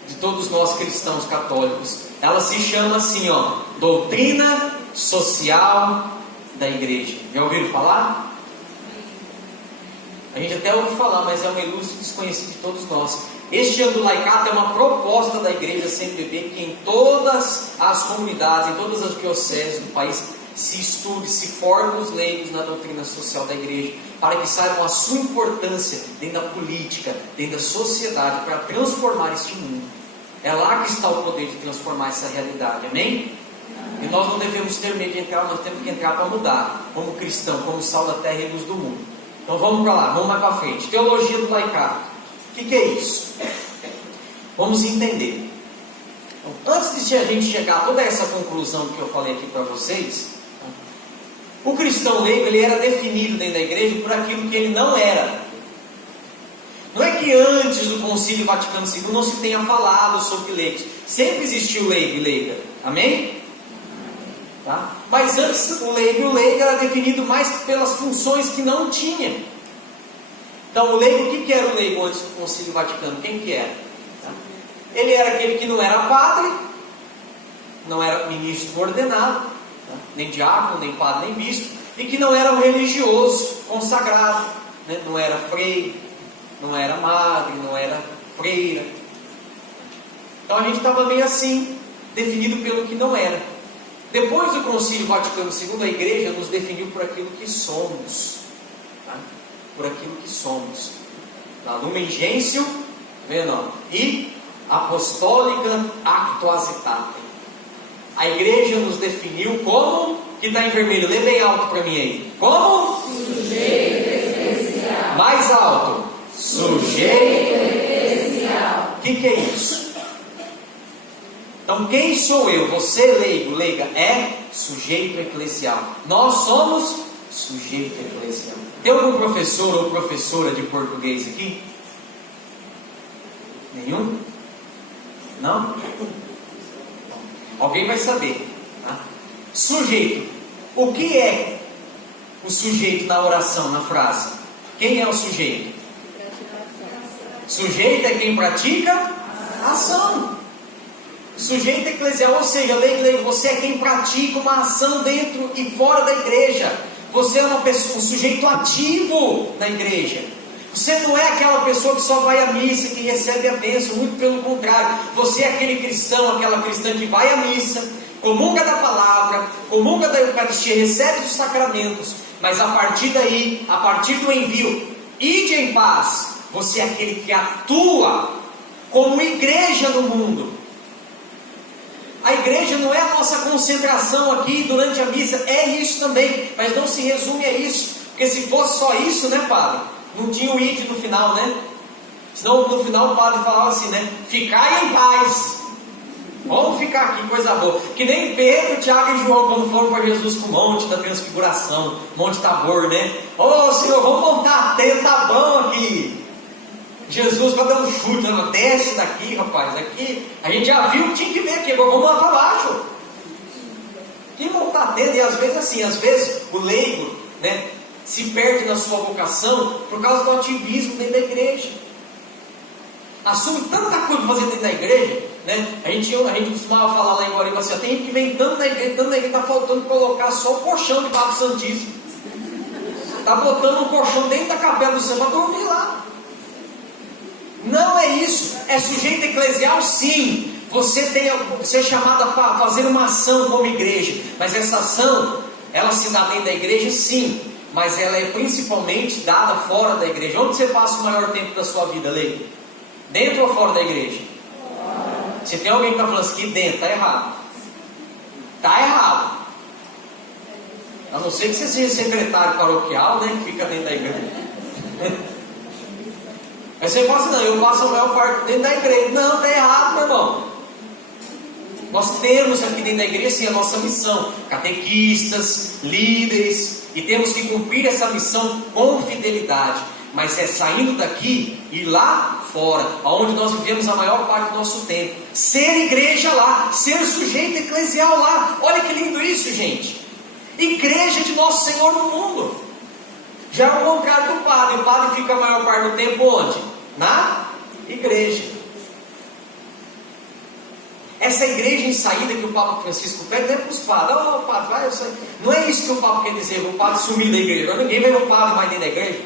de todos nós cristãos católicos. Ela se chama assim, ó, doutrina social da igreja. Já ouviram falar? A gente até ouve falar, mas é uma ilustre desconhecida de todos nós. Este ano do laicato é uma proposta da igreja CMBB que em todas as comunidades, em todas as dioceses do país, se estude, se forme os leigos na doutrina social da igreja, para que saibam a sua importância dentro da política, dentro da sociedade, para transformar este mundo. É lá que está o poder de transformar essa realidade, amém? E nós não devemos ter medo de entrar, nós temos que entrar para mudar, como cristão, como sal da terra e luz do mundo. Então vamos para lá, vamos mais para frente. Teologia do laicato. O que é isso? Vamos entender. Então, antes de a gente chegar a toda essa conclusão que eu falei aqui para vocês, o cristão leigo, ele era definido dentro da igreja por aquilo que ele não era. Não é que antes do Concílio Vaticano II não se tenha falado sobre leigos. Sempre existiu leigo e leiga. Amém? Tá? Mas antes o leigo e o leiga era definido mais pelas funções que não tinha. Então o leigo, o que era o leigo antes do Concílio Vaticano? Quem que era? Tá? Ele era aquele que não era padre, não era ministro ordenado, tá? Nem diácono, nem padre, nem bispo, e que não era um religioso consagrado, né? Não era freire, não era madre, não era freira. Então a gente estava meio assim, definido pelo que não era. Depois do Concílio Vaticano II, a igreja nos definiu por aquilo que somos. Tá? Por aquilo que somos. La Lumen Gentium, vendo? E Apostólica Actuositatem. A igreja nos definiu como, que está em vermelho, lê bem alto para mim aí. Como? Sujeito especial. Mais alto. Sujeito especial. O que é isso? Então quem sou eu? Você, leigo, leiga, é sujeito eclesial. Nós somos sujeito eclesial. Tem algum professor ou professora de português aqui? Nenhum? Não? Alguém vai saber. Tá? Sujeito. O que é o sujeito na oração, na frase? Quem é o sujeito? Sujeito é quem pratica a ação. Sujeito eclesial, ou seja, leigo, você é quem pratica uma ação dentro e fora da igreja. Você é uma pessoa, um sujeito ativo na igreja. Você não é aquela pessoa que só vai à missa, que recebe a bênção, muito pelo contrário. Você é aquele cristão, aquela cristã que vai à missa, comunga da palavra, comunga da Eucaristia, recebe os sacramentos, mas a partir daí, a partir do envio, ide em paz, você é aquele que atua como igreja no mundo. A igreja não é a nossa concentração aqui durante a missa, é isso também, mas não se resume a isso, porque se fosse só isso, né, padre? Não tinha o id no final, né? Senão no final o padre falava assim, né? Ficai em paz. Vamos ficar aqui, coisa boa. Que nem Pedro, Tiago e João quando foram para Jesus com o Monte da Transfiguração, Monte Tabor, né? Ô Senhor, vamos montar a tenda, tá bom aqui. Jesus vai dar um chute, não, desce daqui, rapaz, aqui. A gente já viu o que tinha que ver aqui, agora vamos lá para baixo. Que montar a tenda, e às vezes assim, às vezes o leigo, né? Se perde na sua vocação por causa do ativismo dentro da igreja. Assume tanta coisa para fazer dentro da igreja, né? A gente costumava falar lá em Guarulhos assim, tem gente que vem tanto na igreja, está faltando colocar só o colchão de Papa Santíssimo. Está botando um colchão dentro da capela do céu para dormir lá. Não é isso, é sujeito eclesial sim. Você é chamado a fazer uma ação como igreja, mas essa ação, ela se dá dentro da igreja sim, mas ela é principalmente dada fora da igreja. Onde você passa o maior tempo da sua vida, Lei? Dentro ou fora da igreja? Se tem alguém que está falando assim, aqui dentro, está errado. Está errado. A não ser que você seja secretário paroquial, né, que fica dentro da igreja. Aí você fala assim, não, eu passo a maior parte dentro da igreja. Não, está errado, meu irmão. Nós temos aqui dentro da igreja sim, a nossa missão, catequistas, líderes, e temos que cumprir essa missão com fidelidade, mas é saindo daqui e lá fora, onde nós vivemos a maior parte do nosso tempo, ser igreja lá, ser sujeito eclesial lá. Olha que lindo isso, gente. Igreja de nosso Senhor no mundo. Já é o contrário do padre. O padre fica a maior parte do tempo onde? Na igreja. Essa igreja em saída que o Papa Francisco pede não é para os padres. Oh, padre, vai, eu sei. Não é isso que o Papa quer dizer, o padre sumir da igreja. Agora ninguém vê o padre mais dentro da igreja.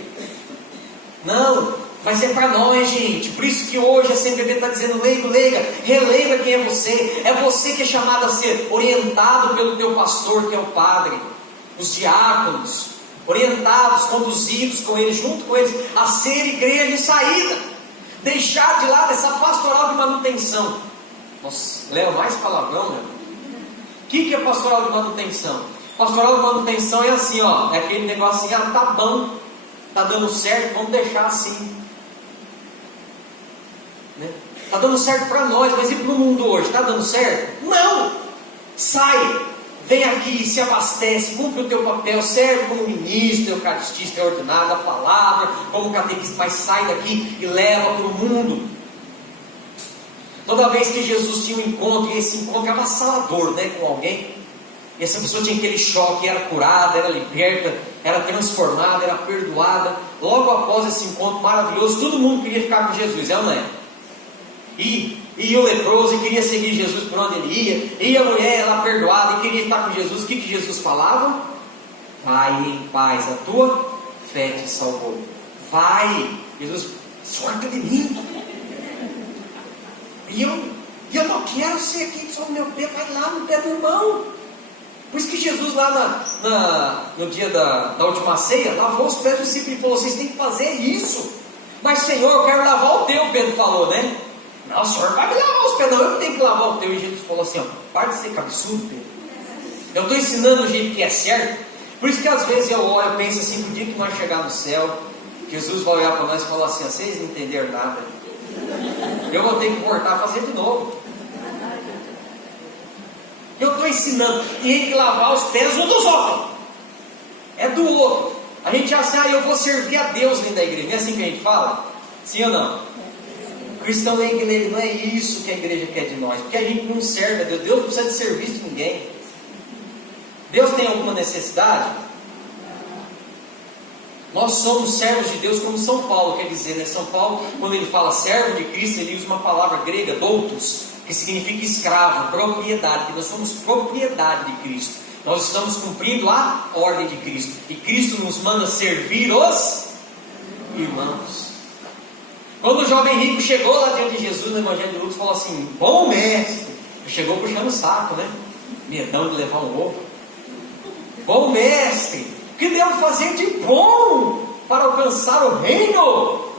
Não, mas é para nós, gente. Por isso que hoje a CMBB está dizendo, leigo, leiga, relembra quem é você. É você que é chamado a ser orientado pelo teu pastor, que é o padre. Os diáconos, orientados, conduzidos com eles, junto com eles, a ser igreja em saída. Deixar de lado essa pastoral de manutenção. Nossa, Léo, mais palavrão, né? O que é pastoral de manutenção? Pastoral de manutenção é assim, ó, é aquele negócio assim, ah, tá bom, tá dando certo, vamos deixar assim, né? Tá dando certo para nós, mas e para o mundo hoje? Tá dando certo? Não! Sai, vem aqui, se abastece, cumpre o teu papel, serve como ministro, eucaristista, ordenado, a palavra, como catequista, mas sai daqui e leva para o mundo. Toda vez que Jesus tinha um encontro, e esse encontro era avassalador, né, com alguém, e essa pessoa tinha aquele choque, era curada, era liberta, era transformada, era perdoada. Logo após esse encontro maravilhoso, todo mundo queria ficar com Jesus, é ou não é? E o leproso queria seguir Jesus por onde ele ia, e a mulher lá perdoada e queria estar com Jesus. O que Jesus falava? Vai em paz, a tua fé te salvou. Vai, Jesus, sorte de mim. E eu não quero ser aqui só no meu pé, vai lá no pé do irmão. Por isso que Jesus lá no dia da última ceia, lavou os pés dos discípulos e falou, vocês têm que fazer isso. Mas Senhor, eu quero lavar o teu, Pedro falou, né? Não, o Senhor vai me lavar os pés, não, eu que tenho que lavar o teu. E Jesus falou assim, ó, para de ser absurdo, Pedro. Eu estou ensinando o jeito que é certo. Por isso que às vezes eu olho e penso assim, no dia que nós chegar no céu, Jesus vai olhar para nós e falar assim, vocês não entenderam nada. Eu vou ter que voltar a fazer de novo. Eu estou ensinando, e tem que lavar os pés um dos outros. É do outro. A gente acha, eu vou servir a Deus dentro da igreja. Não é assim que a gente fala? Sim ou não? O cristão na igreja, não é isso que a igreja quer de nós. Porque a gente não serve a Deus. Deus não precisa de serviço de ninguém. Deus tem alguma necessidade? Nós somos servos de Deus, como São Paulo quer dizer, né? São Paulo, quando ele fala servo de Cristo, ele usa uma palavra grega, doutos, que significa escravo, propriedade, que nós somos propriedade de Cristo. Nós estamos cumprindo a ordem de Cristo, e Cristo nos manda servir os irmãos. Quando o jovem rico chegou lá diante de Jesus no Evangelho de Lucas, falou assim, bom mestre, chegou puxando o saco, né? Medão de levar um ovo. Bom mestre, o que devo fazer de bom para alcançar o reino?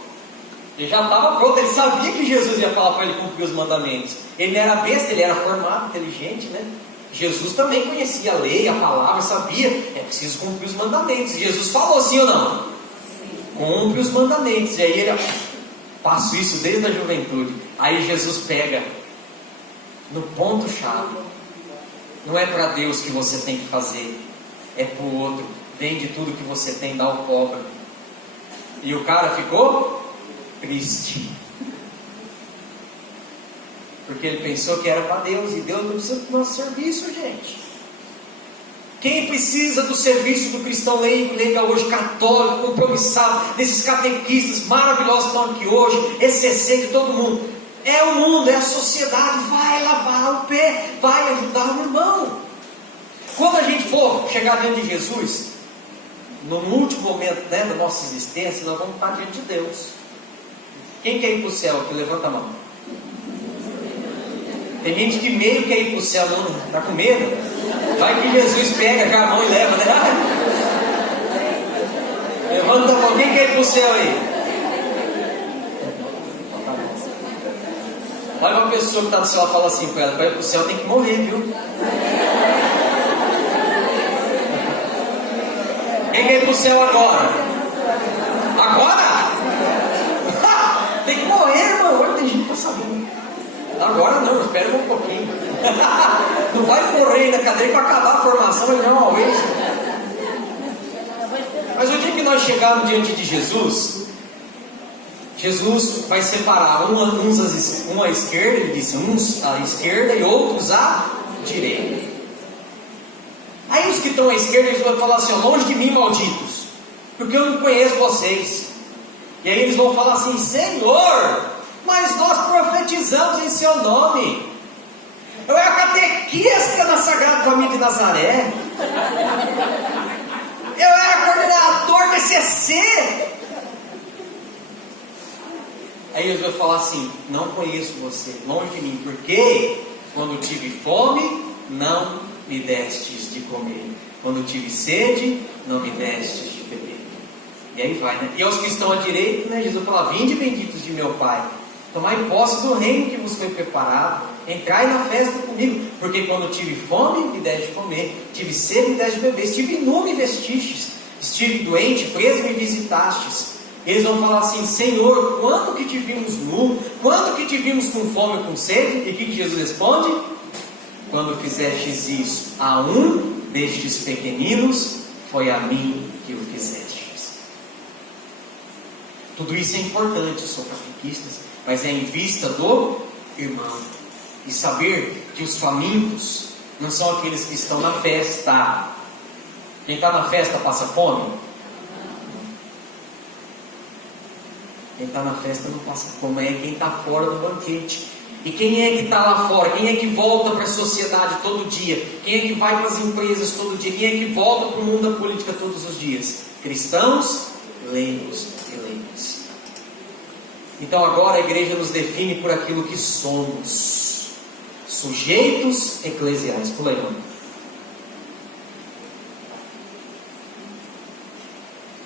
Ele já estava pronto, ele sabia que Jesus ia falar para ele cumprir os mandamentos. Ele não era besta, ele era formado, inteligente, né? Jesus também conhecia a lei, a palavra, sabia, é preciso cumprir os mandamentos. Jesus falou sim ou não? Cumpre os mandamentos. E aí ele, faço isso desde a juventude. Aí Jesus pega no ponto-chave. Não é para Deus que você tem que fazer, é para o outro. Vende tudo que você tem, dá ao pobre. E o cara ficou triste, porque ele pensou que era para Deus, e Deus não precisa do nosso serviço, gente. Quem precisa do serviço do cristão leigo hoje, católico, compromissado, desses catequistas maravilhosos que estão aqui hoje, ECC de todo mundo, é o mundo, é a sociedade. Vai lavar o pé, vai ajudar o irmão. Quando a gente for chegar diante de Jesus, no último momento, né, da nossa existência, nós vamos estar diante de Deus. Quem quer ir para o céu aqui? Levanta a mão. Tem gente que meio quer ir para o céu, não está com medo. Vai que Jesus pega já a mão e leva, né? Levanta a mão. Quem quer ir para o céu aí? Olha uma pessoa que está no céu e fala assim para ela, para ir para o céu tem que morrer, viu? Quem quer ir para o céu agora? Agora? Tem que morrer, irmão. Agora tem gente que está sabendo. Agora não, espera um pouquinho. Não vai correr na cadeia para acabar a formação e não uma vez. Mas o dia que nós chegarmos diante de Jesus, Jesus vai separar uns à esquerda, ele disse, uns à esquerda e outros à direita. Aí os que estão à esquerda, eles vão falar assim, longe de mim, malditos, porque eu não conheço vocês. E aí eles vão falar assim, Senhor, mas nós profetizamos em seu nome. Eu era catequista na Sagrada Família de Nazaré. Eu era coordenador do ECC. Aí eles vão falar assim, não conheço você, longe de mim, porque quando tive fome, não me destes de comer. Quando tive sede, não me destes de beber. E aí vai, né? E aos que estão à direita, né? Jesus fala, vinde benditos de meu Pai, tomai posse do reino que vos foi preparado, entrai na festa comigo, porque quando tive fome, me deste de comer, tive sede, me deste de beber, estive nu, me vestistes, estive doente, preso, me visitastes. Eles vão falar assim, Senhor, quando que te vimos nu, quando que te vimos com fome ou com sede? E o que Jesus responde? Quando fizestes isso a um destes pequeninos, foi a mim que o fizestes. Tudo isso é importante, sou catequistas, mas é em vista do irmão. E saber que os famintos não são aqueles que estão na festa. Quem está na festa passa fome? Quem está na festa não passa fome, é quem está fora do banquete. E quem é que está lá fora? Quem é que volta para a sociedade todo dia? Quem é que vai para as empresas todo dia? Quem é que volta para o mundo da política todos os dias? Cristãos, leigos e leigas. Então agora a igreja nos define por aquilo que somos. Sujeitos eclesiais. Pula aí, mano.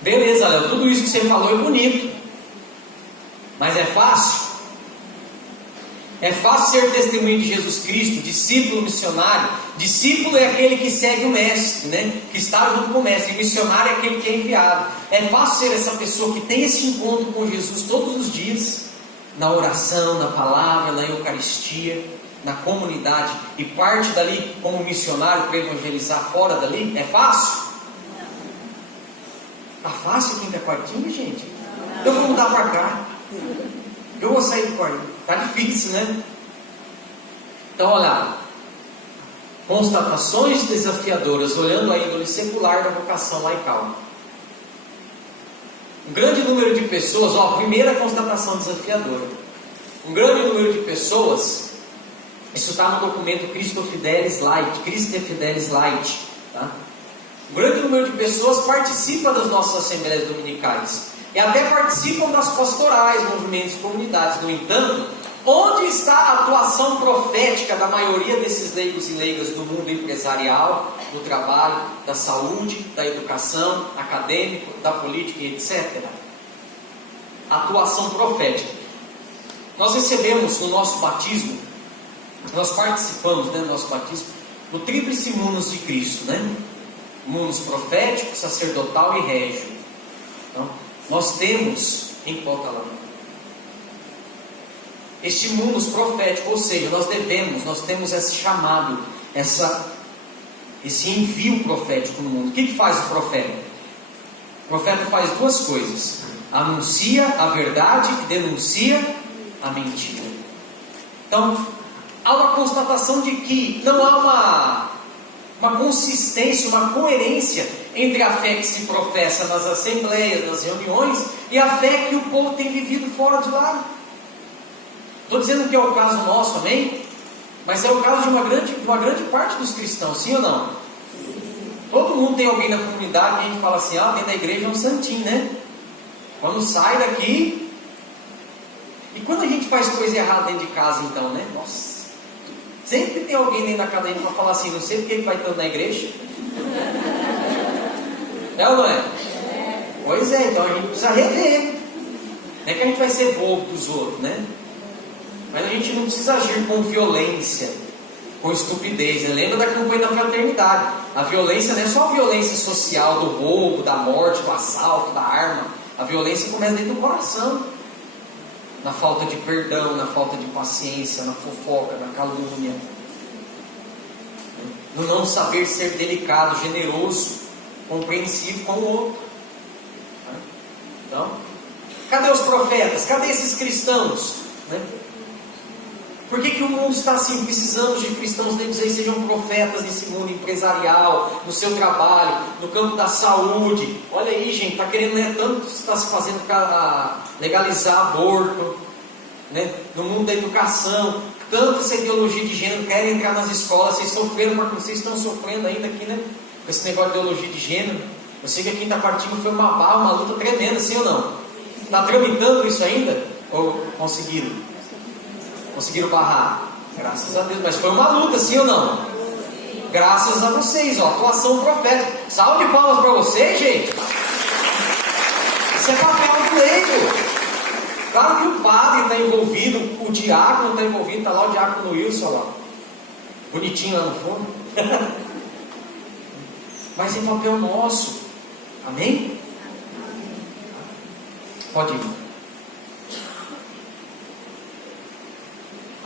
Beleza, Léo, tudo isso que você falou é bonito, mas é fácil? É fácil ser testemunho de Jesus Cristo, discípulo missionário? Discípulo é aquele que segue o mestre, né? Que está junto com o mestre. E missionário é aquele que é enviado. É fácil ser essa pessoa que tem esse encontro com Jesus todos os dias, na oração, na palavra, na Eucaristia, na comunidade, e parte dali como missionário para evangelizar fora dali? É fácil? Tá fácil aqui em Taquaritinga, gente? Eu vou mudar para cá. Eu vou sair do quarto. Tá difícil, né? Então, olha, constatações desafiadoras, olhando a índole secular da vocação laical. Um grande número de pessoas, ó, primeira constatação desafiadora. Um grande número de pessoas, isso está no documento Christe Fidelis Light, tá? Um grande número de pessoas participa das nossas assembleias dominicais e até participam das pastorais, movimentos, comunidades. No entanto, onde está a atuação profética da maioria desses leigos e leigas do mundo empresarial, do trabalho, da saúde, da educação, acadêmico, da política e etc? Atuação profética. Nós recebemos no nosso batismo, nós participamos, né, no nosso batismo, do tríplice munus de Cristo, né? Munus profético, sacerdotal e régio. Então, nós temos, em volta lá, este munus profético, ou seja, nós temos esse chamado, esse envio profético no mundo. O que faz o profeta? O profeta faz duas coisas: anuncia a verdade e denuncia a mentira. Então, há uma constatação de que não há uma consistência, uma coerência entre a fé que se professa nas assembleias, nas reuniões, e a fé que o povo tem vivido fora de lá. Estou dizendo que é o caso nosso, amém? Mas é o caso de uma grande parte dos cristãos, sim ou não? Todo mundo tem alguém na comunidade que a gente fala assim, dentro da igreja é um santinho, né? Quando sai daqui... E quando a gente faz coisa errada dentro de casa, então, né? Nossa! Sempre tem alguém dentro da casa da gente para falar assim, não sei porque ele vai tanto na igreja. É ou não é? Pois é, então a gente precisa rever. Não é que a gente vai ser bobo dos outros, né? Mas a gente não precisa agir com violência, com estupidez, né? Lembra da campanha da fraternidade. A violência não é só a violência social do roubo, da morte, do assalto, da arma. A violência começa dentro do coração. Na falta de perdão, na falta de paciência, na fofoca, na calúnia, no não saber ser delicado, generoso, compreensivo com o outro. Então, cadê os profetas? Cadê esses cristãos? Por que o mundo está assim? Precisamos de cristãos que sejam profetas nesse mundo empresarial, no seu trabalho, no campo da saúde. Olha aí, gente, está querendo, tanto está se fazendo para legalizar aborto, né? No mundo da educação, tanto essa ideologia de gênero, querem entrar nas escolas. Vocês sofreram, mas vocês estão sofrendo ainda aqui, né? Com esse negócio de ideologia de gênero. Eu sei que aqui em Taquaritinga foi uma luta tremenda, sim ou não? Está tramitando isso ainda? Ou conseguiram? Conseguiram barrar? Graças a Deus, mas foi uma luta, sim ou não? Graças a vocês, atuação profética. Salve de palmas para vocês, gente. Isso é papel do leigo. Claro que o padre está envolvido, o diácono está envolvido, está lá o diácono Wilson, lá, bonitinho lá no fundo. Mas é papel nosso, amém? Pode ir.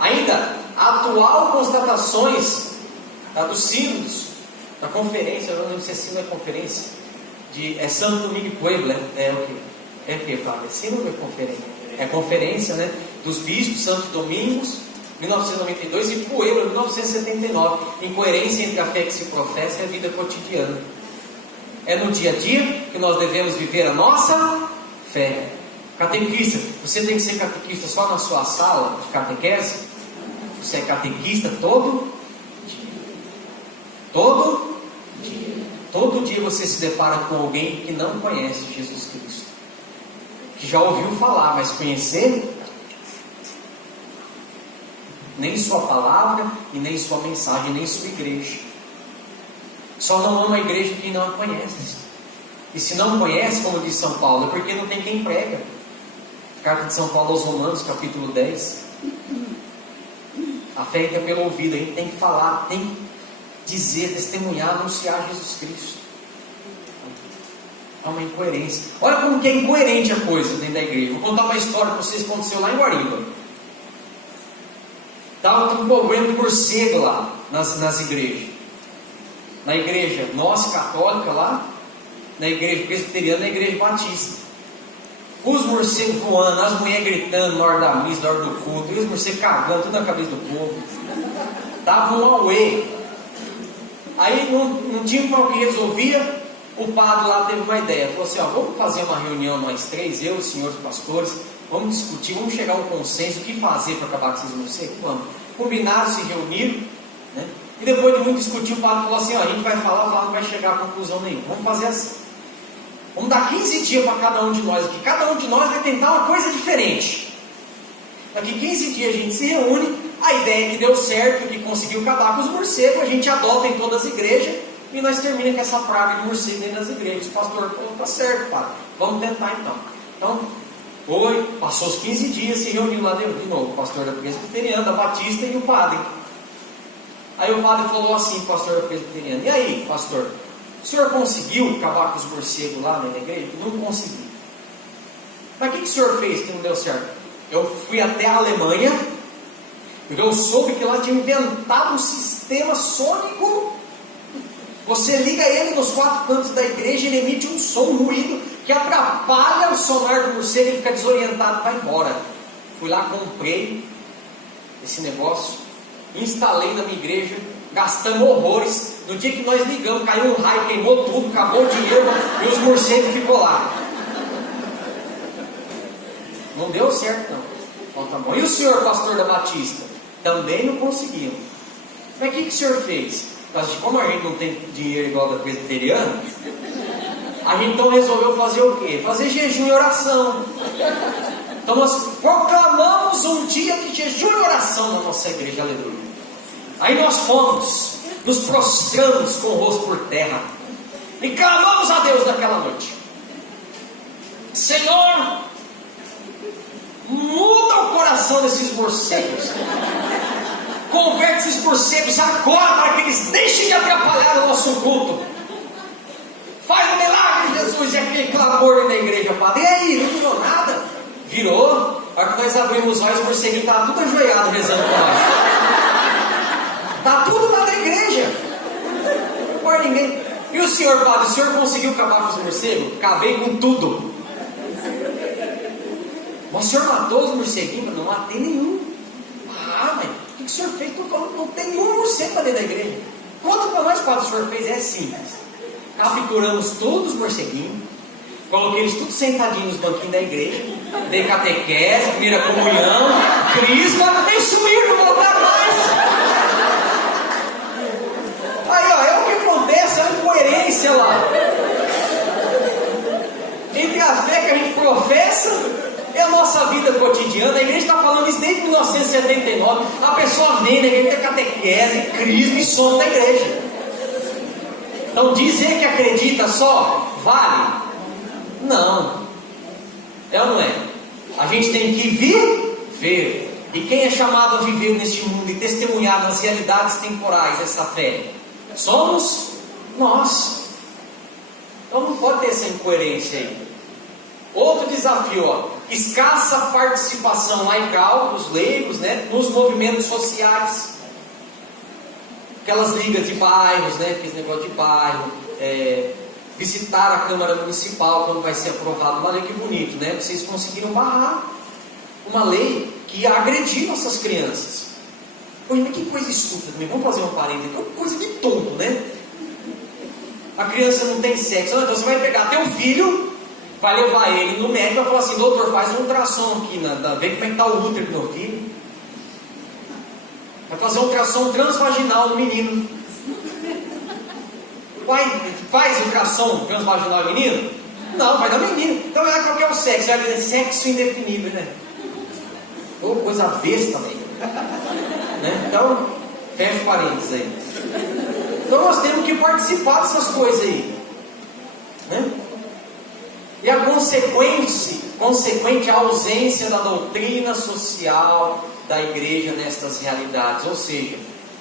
Ainda, atual constatações dos sínodos, da conferência, eu não lembro se é sínodo ou conferência, é Santo Domingo e Puebla, é o que? É o que, Flávio? É sínodo ou é conferência? É conferência, né? Dos bispos, Santo Domingos, 1992, e Puebla, 1979, em coerência entre a fé que se professa e a vida cotidiana. É no dia a dia que nós devemos viver a nossa fé. Catequista, você tem que ser catequista só na sua sala de catequese? Você é catequista todo dia. Todo dia. Todo dia você se depara com alguém que não conhece Jesus Cristo. Que já ouviu falar, mas conhecer nem sua palavra, e nem sua mensagem, nem sua igreja. Só não ama a igreja quem não a conhece. E se não conhece, como diz São Paulo, é porque não tem quem prega. Carta de São Paulo aos Romanos, capítulo 10. A fé entra pelo ouvido, a gente tem que falar, tem que dizer, testemunhar, anunciar Jesus Cristo. Há uma incoerência. Olha como que é incoerente a coisa dentro da igreja. Vou contar uma história para vocês que aconteceu lá em Guariba. Estava com um problema de morcego lá nas igrejas. Na igreja nossa católica lá, na igreja presbiteriana, na igreja batista. Os morcegos voando, as mulheres gritando na hora da missa, na hora do culto, e os morcegos cagando tudo na cabeça do povo. Estava um auê. Aí não tinha para o que resolvia. O padre lá teve uma ideia. Falou assim: ó, vamos fazer uma reunião nós três, eu, os senhores pastores, vamos discutir, vamos chegar a um consenso, o que fazer para acabar com esses morcegos. Vamos. Combinaram, se reuniram, né? E depois de muito discutir, o padre falou assim: ó, a gente vai falar, o padre não vai chegar a conclusão nenhuma. Vamos fazer assim. Vamos dar 15 dias para cada um de nós aqui. Cada um de nós vai tentar uma coisa diferente. Daqui 15 dias a gente se reúne. A ideia que deu certo, que conseguiu acabar com os morcegos, a gente adota em todas as igrejas e nós terminamos com essa praga de morcego dentro das igrejas. O pastor falou: tá certo, padre, vamos tentar então. Então, passou os 15 dias, se reuniu lá de novo, o pastor da presbiteriana, da batista e o padre. Aí o padre falou assim, pastor da presbiteriana: e aí, pastor, o senhor conseguiu acabar com os morcegos lá na igreja? Não consegui. Mas o que o senhor fez que não deu certo? Eu fui até a Alemanha, porque eu soube que lá tinha inventado um sistema sônico. Você liga ele nos 4 cantos da igreja, ele emite um som, um ruído, que atrapalha o sonar do morcego, ele fica desorientado e vai embora. Fui lá, comprei esse negócio, instalei na minha igreja, gastamos horrores. No dia que nós ligamos, caiu um raio, queimou tudo, acabou o dinheiro e os morcegos ficou lá. Não deu certo não. Então tá bom. E o senhor pastor da Batista? Também não conseguiu. Mas o que o senhor fez? Como a gente não tem dinheiro igual da presbiteriana, a gente então resolveu fazer o quê? Fazer jejum e oração. Então nós proclamamos um dia de jejum e oração na nossa igreja, aleluia. Aí nós fomos, nos prostramos com o rosto por terra e clamamos a Deus naquela noite: Senhor, muda o coração desses morcegos, converte esses morcegos agora para que eles deixem de atrapalhar o nosso culto. Faz um milagre, Jesus. E aquele clamor na igreja, padre. E aí, não virou nada? Virou. A hora que nós abrimos os olhos, os morceguinhos estavam tudo ajoelhado rezando com nós. Está tudo lá na igreja. Por ninguém. E o senhor, padre, o senhor conseguiu acabar com os morcegos? Acabei com tudo. Mas o senhor matou os morceguinhos? Não matei nenhum. Ah, mas o que o senhor fez? Não tem nenhum morcego para dentro da igreja. Conta para nós, padre, o senhor fez. É simples. Capturamos todos os morceguinhos, coloquei eles tudo sentadinhos nos banquinhos da igreja, dei catequese, primeira comunhão, crisma, e sumiram, não voltaram mais. Aí, ó, é o que acontece, a incoerência lá entre a fé que a gente professa e a nossa vida cotidiana. A igreja está falando isso desde 1979. A pessoa vem na igreja, tem catequese, crisma e sono da igreja. Então dizer que acredita só vale? Não. É ou não é? A gente tem que viver. E quem é chamado a viver neste mundo e testemunhar nas realidades temporais essa fé? Somos nós. Então não pode ter essa incoerência aí. Outro desafio, ó, escassa participação laical dos leigos, né, nos movimentos sociais. Aquelas ligas de bairros, né, aqueles negócio de bairro, visitar a Câmara Municipal quando vai ser aprovada uma lei, que bonito, né? Vocês conseguiram barrar uma lei que ia agredir nossas crianças. Pois, mas que coisa estúpida também, vamos fazer um parênteses, que coisa de tonto, né? A criança não tem sexo, então você vai pegar teu filho, vai levar ele no médico e vai falar assim: doutor, faz um ultrassom aqui, vê como é que está o útero do meu filho. Vai fazer um ultrassom transvaginal no menino. Faz ultrassom transvaginal no menino? Não, vai dar menino. Então é qual que é o sexo? Vai dizer sexo indefinível, né? Ou coisa besta também. Né? Então, fecha parênteses aí. Então nós temos que participar dessas coisas aí. Né? E a consequente ausência da doutrina social da igreja nestas realidades. Ou seja,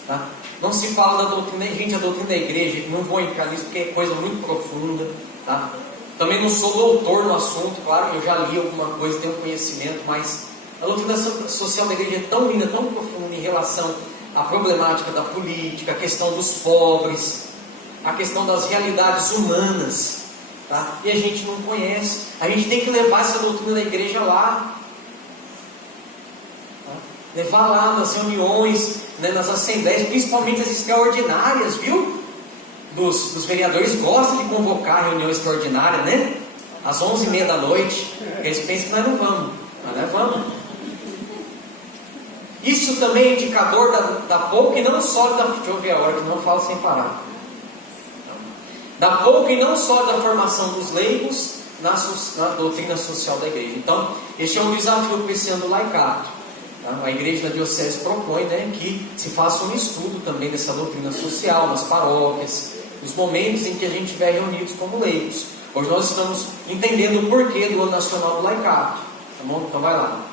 tá? Não se fala da doutrina, gente, a doutrina da igreja, não vou entrar nisso porque é coisa muito profunda, tá? Também não sou doutor no assunto, claro, eu já li alguma coisa, tenho conhecimento, mas a doutrina social da igreja é tão linda, tão profunda em relação à problemática da política, a questão dos pobres, a questão das realidades humanas, tá? E a gente não conhece. A gente tem que levar essa doutrina da igreja lá, tá? Levar lá nas reuniões, né, nas assembleias, principalmente as extraordinárias, viu? Dos vereadores gostam de convocar a reunião extraordinária, né? Às 11h30 da noite. Eles pensam que nós não vamos, mas nós vamos. Isso também é indicador da pouca e não só da... Deixa eu ver a hora que não falo sem parar. Da pouca e não só da formação dos leigos na doutrina social da igreja. Então, este é um desafio para esse ano do laicato. Tá? A igreja da diocese propõe, né, que se faça um estudo também dessa doutrina social nas paróquias, nos momentos em que a gente estiver reunidos como leigos. Hoje nós estamos entendendo o porquê do ano nacional do laicato. Tá bom? Então vai lá.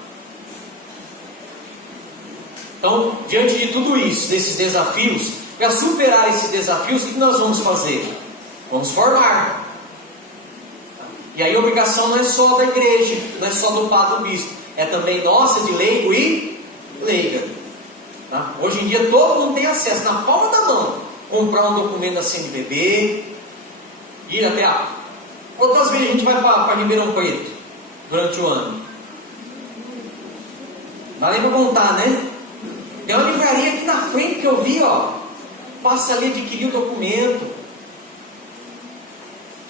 Então, diante de tudo isso, desses desafios, para superar esses desafios, o que nós vamos fazer? Vamos formar. E aí a obrigação não é só da igreja, não é só do padre do bispo, é também nossa de leigo e leiga. Tá? Hoje em dia todo mundo tem acesso, na palma da mão, comprar um documento da CNBB, ir até a... Quantas vezes a gente vai para Ribeirão Preto durante o ano? Dá nem para contar, né? Tem uma livraria aqui na frente que eu vi, ó. Passa ali, adquirir o documento.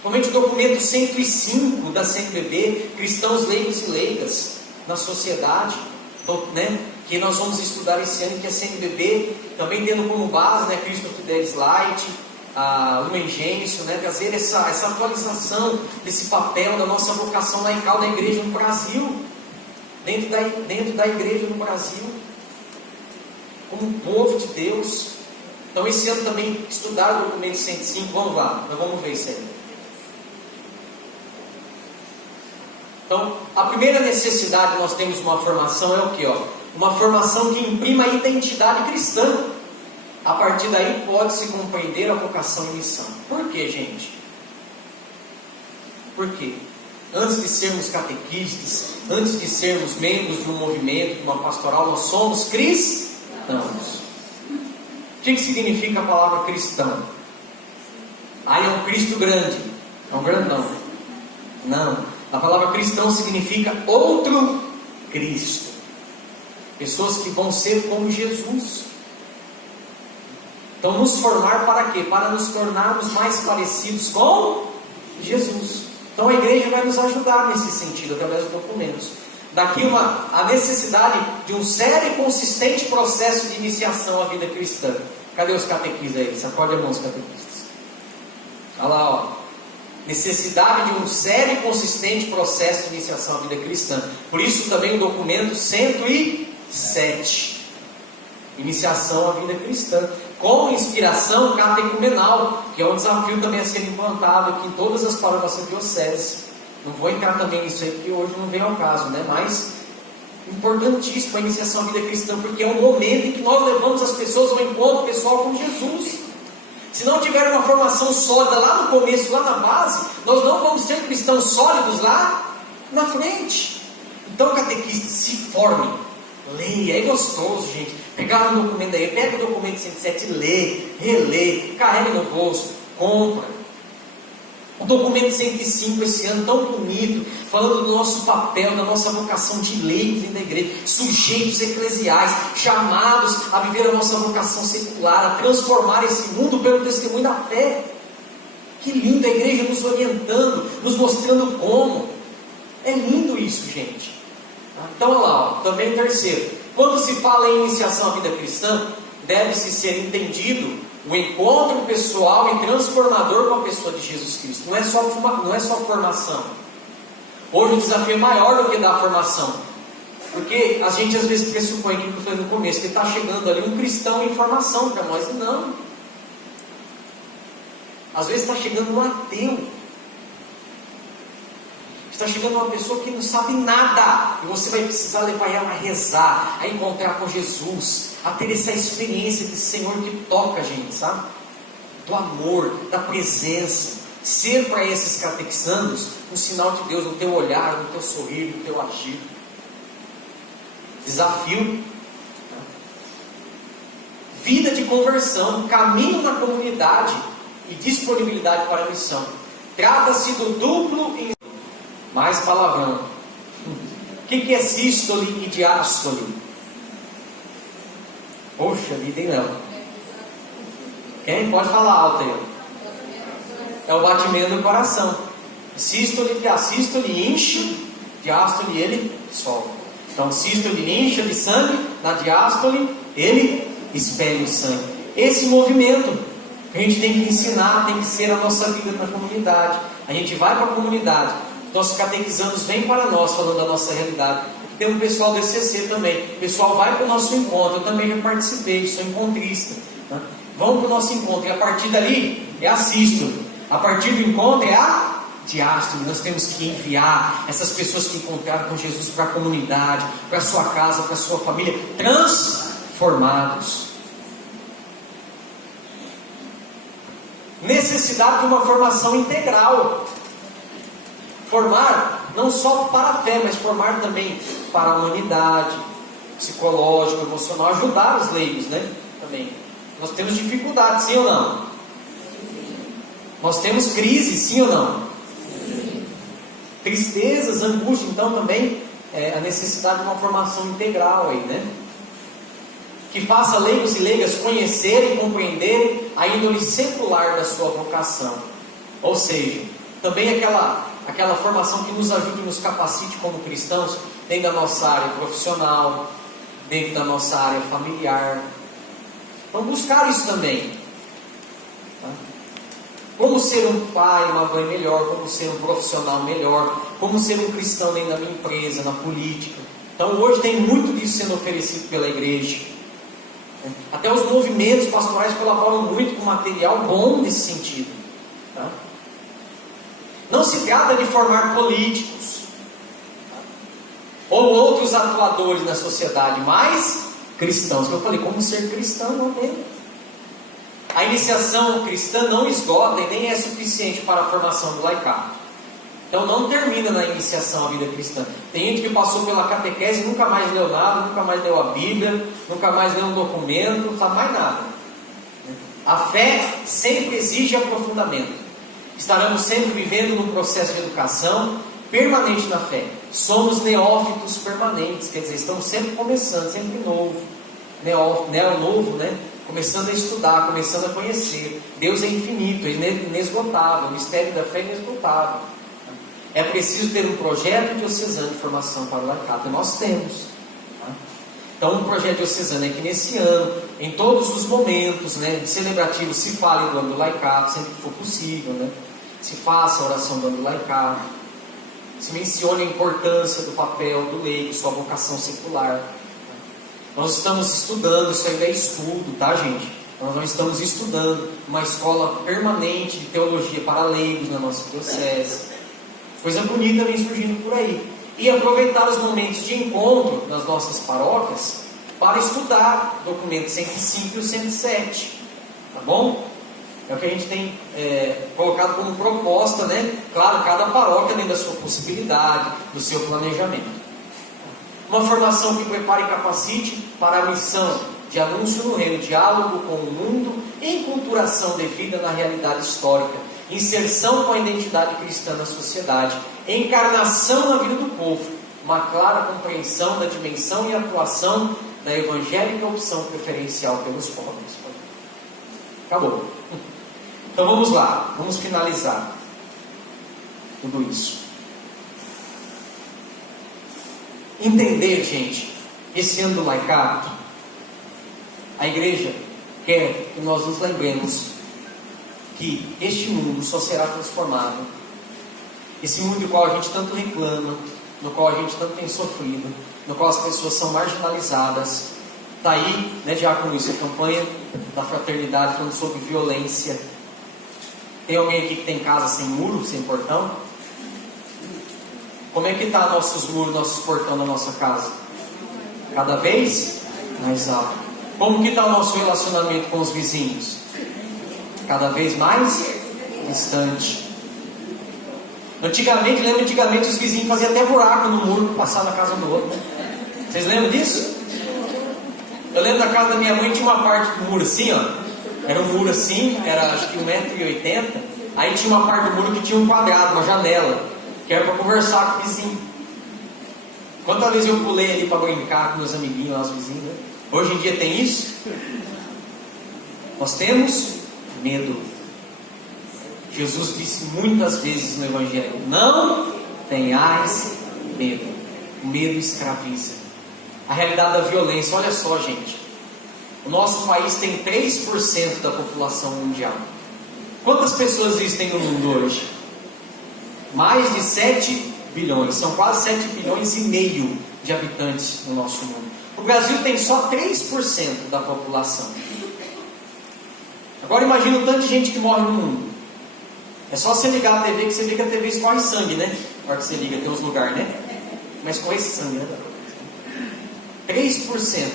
Somente o documento 105 da CNBB, Cristãos Leigos e Leigas na Sociedade, né? Que nós vamos estudar esse ano, que a CNBB, também tendo como base, né, Cristo Fidelis Light, a Lumen Gentium, né, trazer essa atualização desse papel da nossa vocação laical da igreja no Brasil, dentro da igreja no Brasil, como povo de Deus. Então esse ano também estudar o documento 105, vamos lá, nós vamos ver isso aí. Então, a primeira necessidade que nós temos uma formação é o que? Uma formação que imprima a identidade cristã. A partir daí pode-se compreender a vocação e missão. Por quê, gente? Por quê? Antes de sermos catequistas, antes de sermos membros de um movimento, de uma pastoral, nós somos cristãos. O que significa a palavra cristão? É um Cristo grande. É um grandão. Não. A palavra cristão significa outro Cristo. Pessoas que vão ser como Jesus. Então, nos formar para quê? Para nos tornarmos mais parecidos com Jesus. Então, a igreja vai nos ajudar nesse sentido, através dos documentos. Daqui a necessidade de um sério e consistente processo de iniciação à vida cristã. Cadê os catequistas aí? Sacode a mão, os catequistas. Olha lá, ó. Necessidade de um sério e consistente processo de iniciação à vida cristã. Por isso também o documento 107. Iniciação à vida cristã. Com inspiração catecumenal, que é um desafio também a ser implantado aqui em todas as paróquias da diocese. Não vou entrar também nisso aí, porque hoje não vem ao caso, né? Mas importantíssimo a iniciação à vida cristã, porque é um momento em que nós levamos as pessoas ao encontro pessoal com Jesus. Se não tiver uma formação sólida lá no começo, lá na base, nós não vamos ser cristãos sólidos lá na frente. Então, catequistas, se formem, leia, é gostoso, gente. Pegar um documento aí, pega o documento 107, lê, relê, carrega no bolso, compra. O documento 105 esse ano, tão bonito, falando do nosso papel, da nossa vocação de leigos dentro da igreja, sujeitos eclesiais, chamados a viver a nossa vocação secular, a transformar esse mundo pelo testemunho da fé. Que lindo, a igreja nos orientando, nos mostrando como. É lindo isso, gente. Então, olha lá, também o terceiro. Quando se fala em iniciação à vida cristã, deve-se ser entendido o encontro pessoal e transformador com a pessoa de Jesus Cristo. Não é só formação. Hoje o desafio é maior do que dar formação. Porque a gente às vezes pressupõe, que eu falei no começo, que está chegando ali um cristão em formação para nós. Não. Às vezes está chegando um ateu. Está chegando uma pessoa que não sabe nada, e você vai precisar levar ela a rezar, a encontrar com Jesus, a ter essa experiência desse Senhor que toca a gente, sabe? Do amor, da presença. Ser para esses catequizandos um sinal de Deus no teu olhar, no teu sorrir, no teu agir. Desafio. Vida de conversão, caminho na comunidade e disponibilidade para a missão. Trata-se do duplo em... Mais palavrão. O que é sístole e diástole? Poxa vida, hein, Léo? Quem? Pode falar alto aí. É o batimento do coração. Sístole, diástole enche, diástole ele solta. Então, sístole incha de sangue, na diástole ele expele o sangue. Esse movimento a gente tem que ensinar, tem que ser a nossa vida na comunidade. A gente vai para a comunidade, nossos catequizandos vêm para nós falando da nossa realidade. Tem um pessoal do ECC também. O pessoal vai para o nosso encontro. Eu também já participei, sou encontrista. Tá? Vão para o nosso encontro. E a partir dali é a sístole. A partir do encontro é a diástole. Nós temos que enviar essas pessoas que encontraram com Jesus para a comunidade, para a sua casa, para a sua família, transformados. Necessidade de uma formação integral. Formar não só para a fé, mas formar também para a humanidade, psicológico, emocional, ajudar os leigos, né? Também. Nós temos dificuldades, sim ou não? Nós temos crise, sim ou não? Sim. Tristezas, angústia, então também a necessidade de uma formação integral aí, né? Que faça leigos e leigas conhecerem e compreenderem a índole secular da sua vocação. Ou seja, também aquela formação que nos ajude e nos capacite como cristãos dentro da nossa área profissional, dentro da nossa área familiar. Vamos buscar isso também. Tá? Como ser um pai, uma mãe melhor, como ser um profissional melhor, como ser um cristão dentro da minha empresa, na política. Então hoje tem muito disso sendo oferecido pela igreja. Até os movimentos pastorais colaboram muito com material bom nesse sentido. Tá? Não se trata de formar políticos, tá? Ou outros atuadores na sociedade, mas cristãos. Eu falei, como ser cristão, não tem. A iniciação cristã não esgota e nem é suficiente para a formação do laicado. Então não termina na iniciação a vida cristã. Tem gente que passou pela catequese e nunca mais leu nada, nunca mais leu a Bíblia, nunca mais leu um documento, não sabe mais nada. A fé sempre exige aprofundamento. Estaremos sempre vivendo num processo de educação permanente na fé. Somos neófitos permanentes, quer dizer, estamos sempre começando, sempre novo. Neo-novo, né? Começando a estudar, começando a conhecer. Deus é infinito, é inesgotável, o mistério da fé é inesgotável. É preciso ter um projeto diocesano de formação para o laicado, e nós temos. Tá? Então, um projeto diocesano é que nesse ano, em todos os momentos, né, celebrativos, se fale do ano do laicado, sempre que for possível, né? Se faça a oração do ano do laicado, se mencione a importância do papel do leigo, sua vocação secular. Nós estamos estudando, isso ainda é estudo, tá, gente? Nós não estamos estudando uma escola permanente de teologia para leigos na nossa diocese. Coisa bonita vem surgindo por aí. E aproveitar os momentos de encontro nas nossas paróquias para estudar documentos 105 e o 107. Tá bom? É o que a gente tem colocado como proposta, né? Claro, cada paróquia dentro da sua possibilidade, do seu planejamento. Uma formação que prepare e capacite para a missão de anúncio no reino, diálogo com o mundo, enculturação devida na realidade histórica, inserção com a identidade cristã na sociedade, encarnação na vida do povo, uma clara compreensão da dimensão e atuação da evangélica opção preferencial pelos pobres. Acabou. Então vamos lá, vamos finalizar tudo isso. Entender, gente, esse ano do laicado, a igreja quer que nós nos lembremos que este mundo só será transformado. Esse mundo do qual a gente tanto reclama, no qual a gente tanto tem sofrido, no qual as pessoas são marginalizadas. Está aí, né, Diácono, isso é campanha da fraternidade falando sobre violência. Tem alguém aqui que tem casa sem muro, sem portão? Como é que está nossos muros, nossos portões da nossa casa? Cada vez mais alto. Como que está o nosso relacionamento com os vizinhos? Cada vez mais distante. Antigamente os vizinhos faziam até buraco no muro para passar na casa do outro. Vocês lembram disso? Eu lembro da casa da minha mãe, tinha uma parte do muro assim, ó. Era um muro assim, era acho que 1,80 m. Aí tinha uma parte do muro que tinha um quadrado, uma janela, que era para conversar com o vizinho. Quantas vezes eu pulei ali para brincar com meus amiguinhos lá, os vizinhos, né? Hoje em dia tem isso? Nós temos medo. Jesus disse muitas vezes no Evangelho: não tenhais medo. O medo escraviza. A realidade da violência, olha só, gente. O nosso país tem 3% da população mundial. Quantas pessoas existem no mundo hoje? Mais de 7 bilhões. São quase 7 bilhões e meio de habitantes no nosso mundo. O Brasil tem só 3% da população. Agora imagina o tanto de gente que morre no mundo. É só você ligar a TV, que você vê que a TV escorre sangue, né? Na hora que você liga, tem uns lugares, né? Mas escorre sangue, né? 3%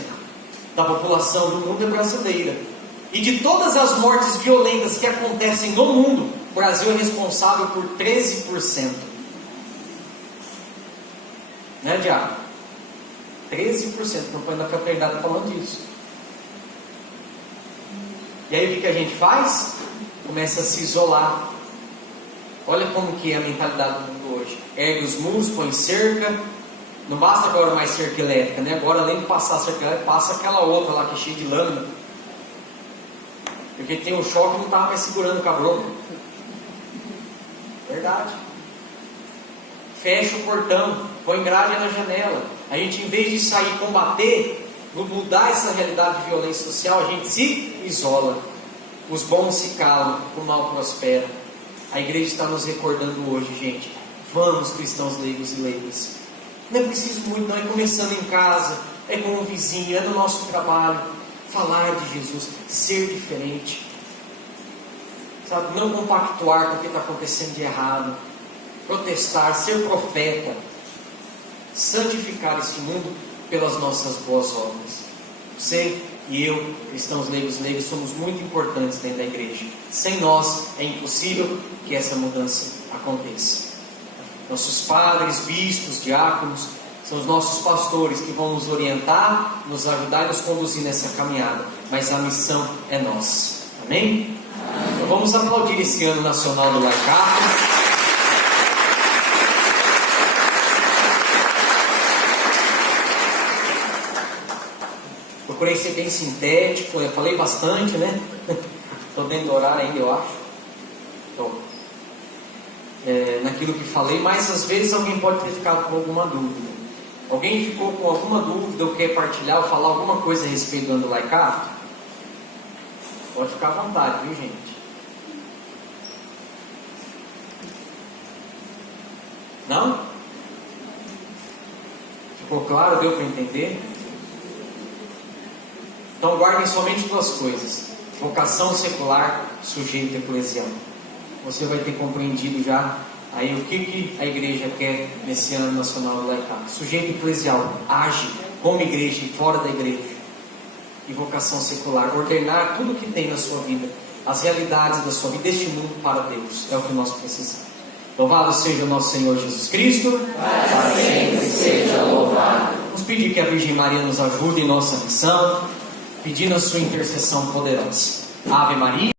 da população do mundo é brasileira. E de todas as mortes violentas que acontecem no mundo, o Brasil é responsável por 13%. Né, Diabo? 13%. A campanha da fraternidade está falando disso. E aí o que a gente faz? Começa a se isolar. Olha como que é a mentalidade do mundo hoje. Ergue os muros, põe cerca. Não basta agora mais cerca elétrica, né? Agora, além de passar a cerca elétrica, passa aquela outra lá que é cheia de lâmina. Porque tem um choque, não estava mais segurando o caboclo. Verdade. Fecha o portão, põe grade na janela. A gente, em vez de sair combater, mudar essa realidade de violência social, a gente se isola. Os bons se calam, o mal prospera. A igreja está nos recordando hoje, gente. Vamos, cristãos leigos e leigas. Não é preciso muito, não. É começando em casa, é com o vizinho, é no nosso trabalho. Falar de Jesus, ser diferente. Sabe? Não compactuar com o que está acontecendo de errado. Protestar, ser profeta. Santificar este mundo pelas nossas boas obras. Você e eu, cristãos leigos e leigas, somos muito importantes dentro da igreja. Sem nós é impossível que essa mudança aconteça. Nossos padres, bispos, diáconos, são os nossos pastores que vão nos orientar, nos ajudar e nos conduzir nessa caminhada. Mas a missão é nossa. Amém? Amém. Então vamos aplaudir esse ano nacional do laicato. Procurei ser bem sintético, eu falei bastante, né? Estou dentro do horário ainda, eu acho. Então, naquilo que falei, mas às vezes alguém pode ter ficado com alguma dúvida. Alguém ficou com alguma dúvida ou quer partilhar ou falar alguma coisa a respeito do ano do laicato? Pode ficar à vontade, viu, gente? Não? Ficou claro? Deu para entender? Então guardem somente duas coisas: vocação secular, sujeito eclesial. Você vai ter compreendido já aí o que a igreja quer nesse ano nacional do laicato. Sujeito eclesial, age como igreja e fora da igreja. E vocação secular, ordenar tudo o que tem na sua vida, as realidades da sua vida, deste mundo para Deus. É o que nós precisamos. Louvado seja o nosso Senhor Jesus Cristo. Para sempre seja louvado. Vamos pedir que a Virgem Maria nos ajude em nossa missão, pedindo a sua intercessão poderosa. Ave Maria.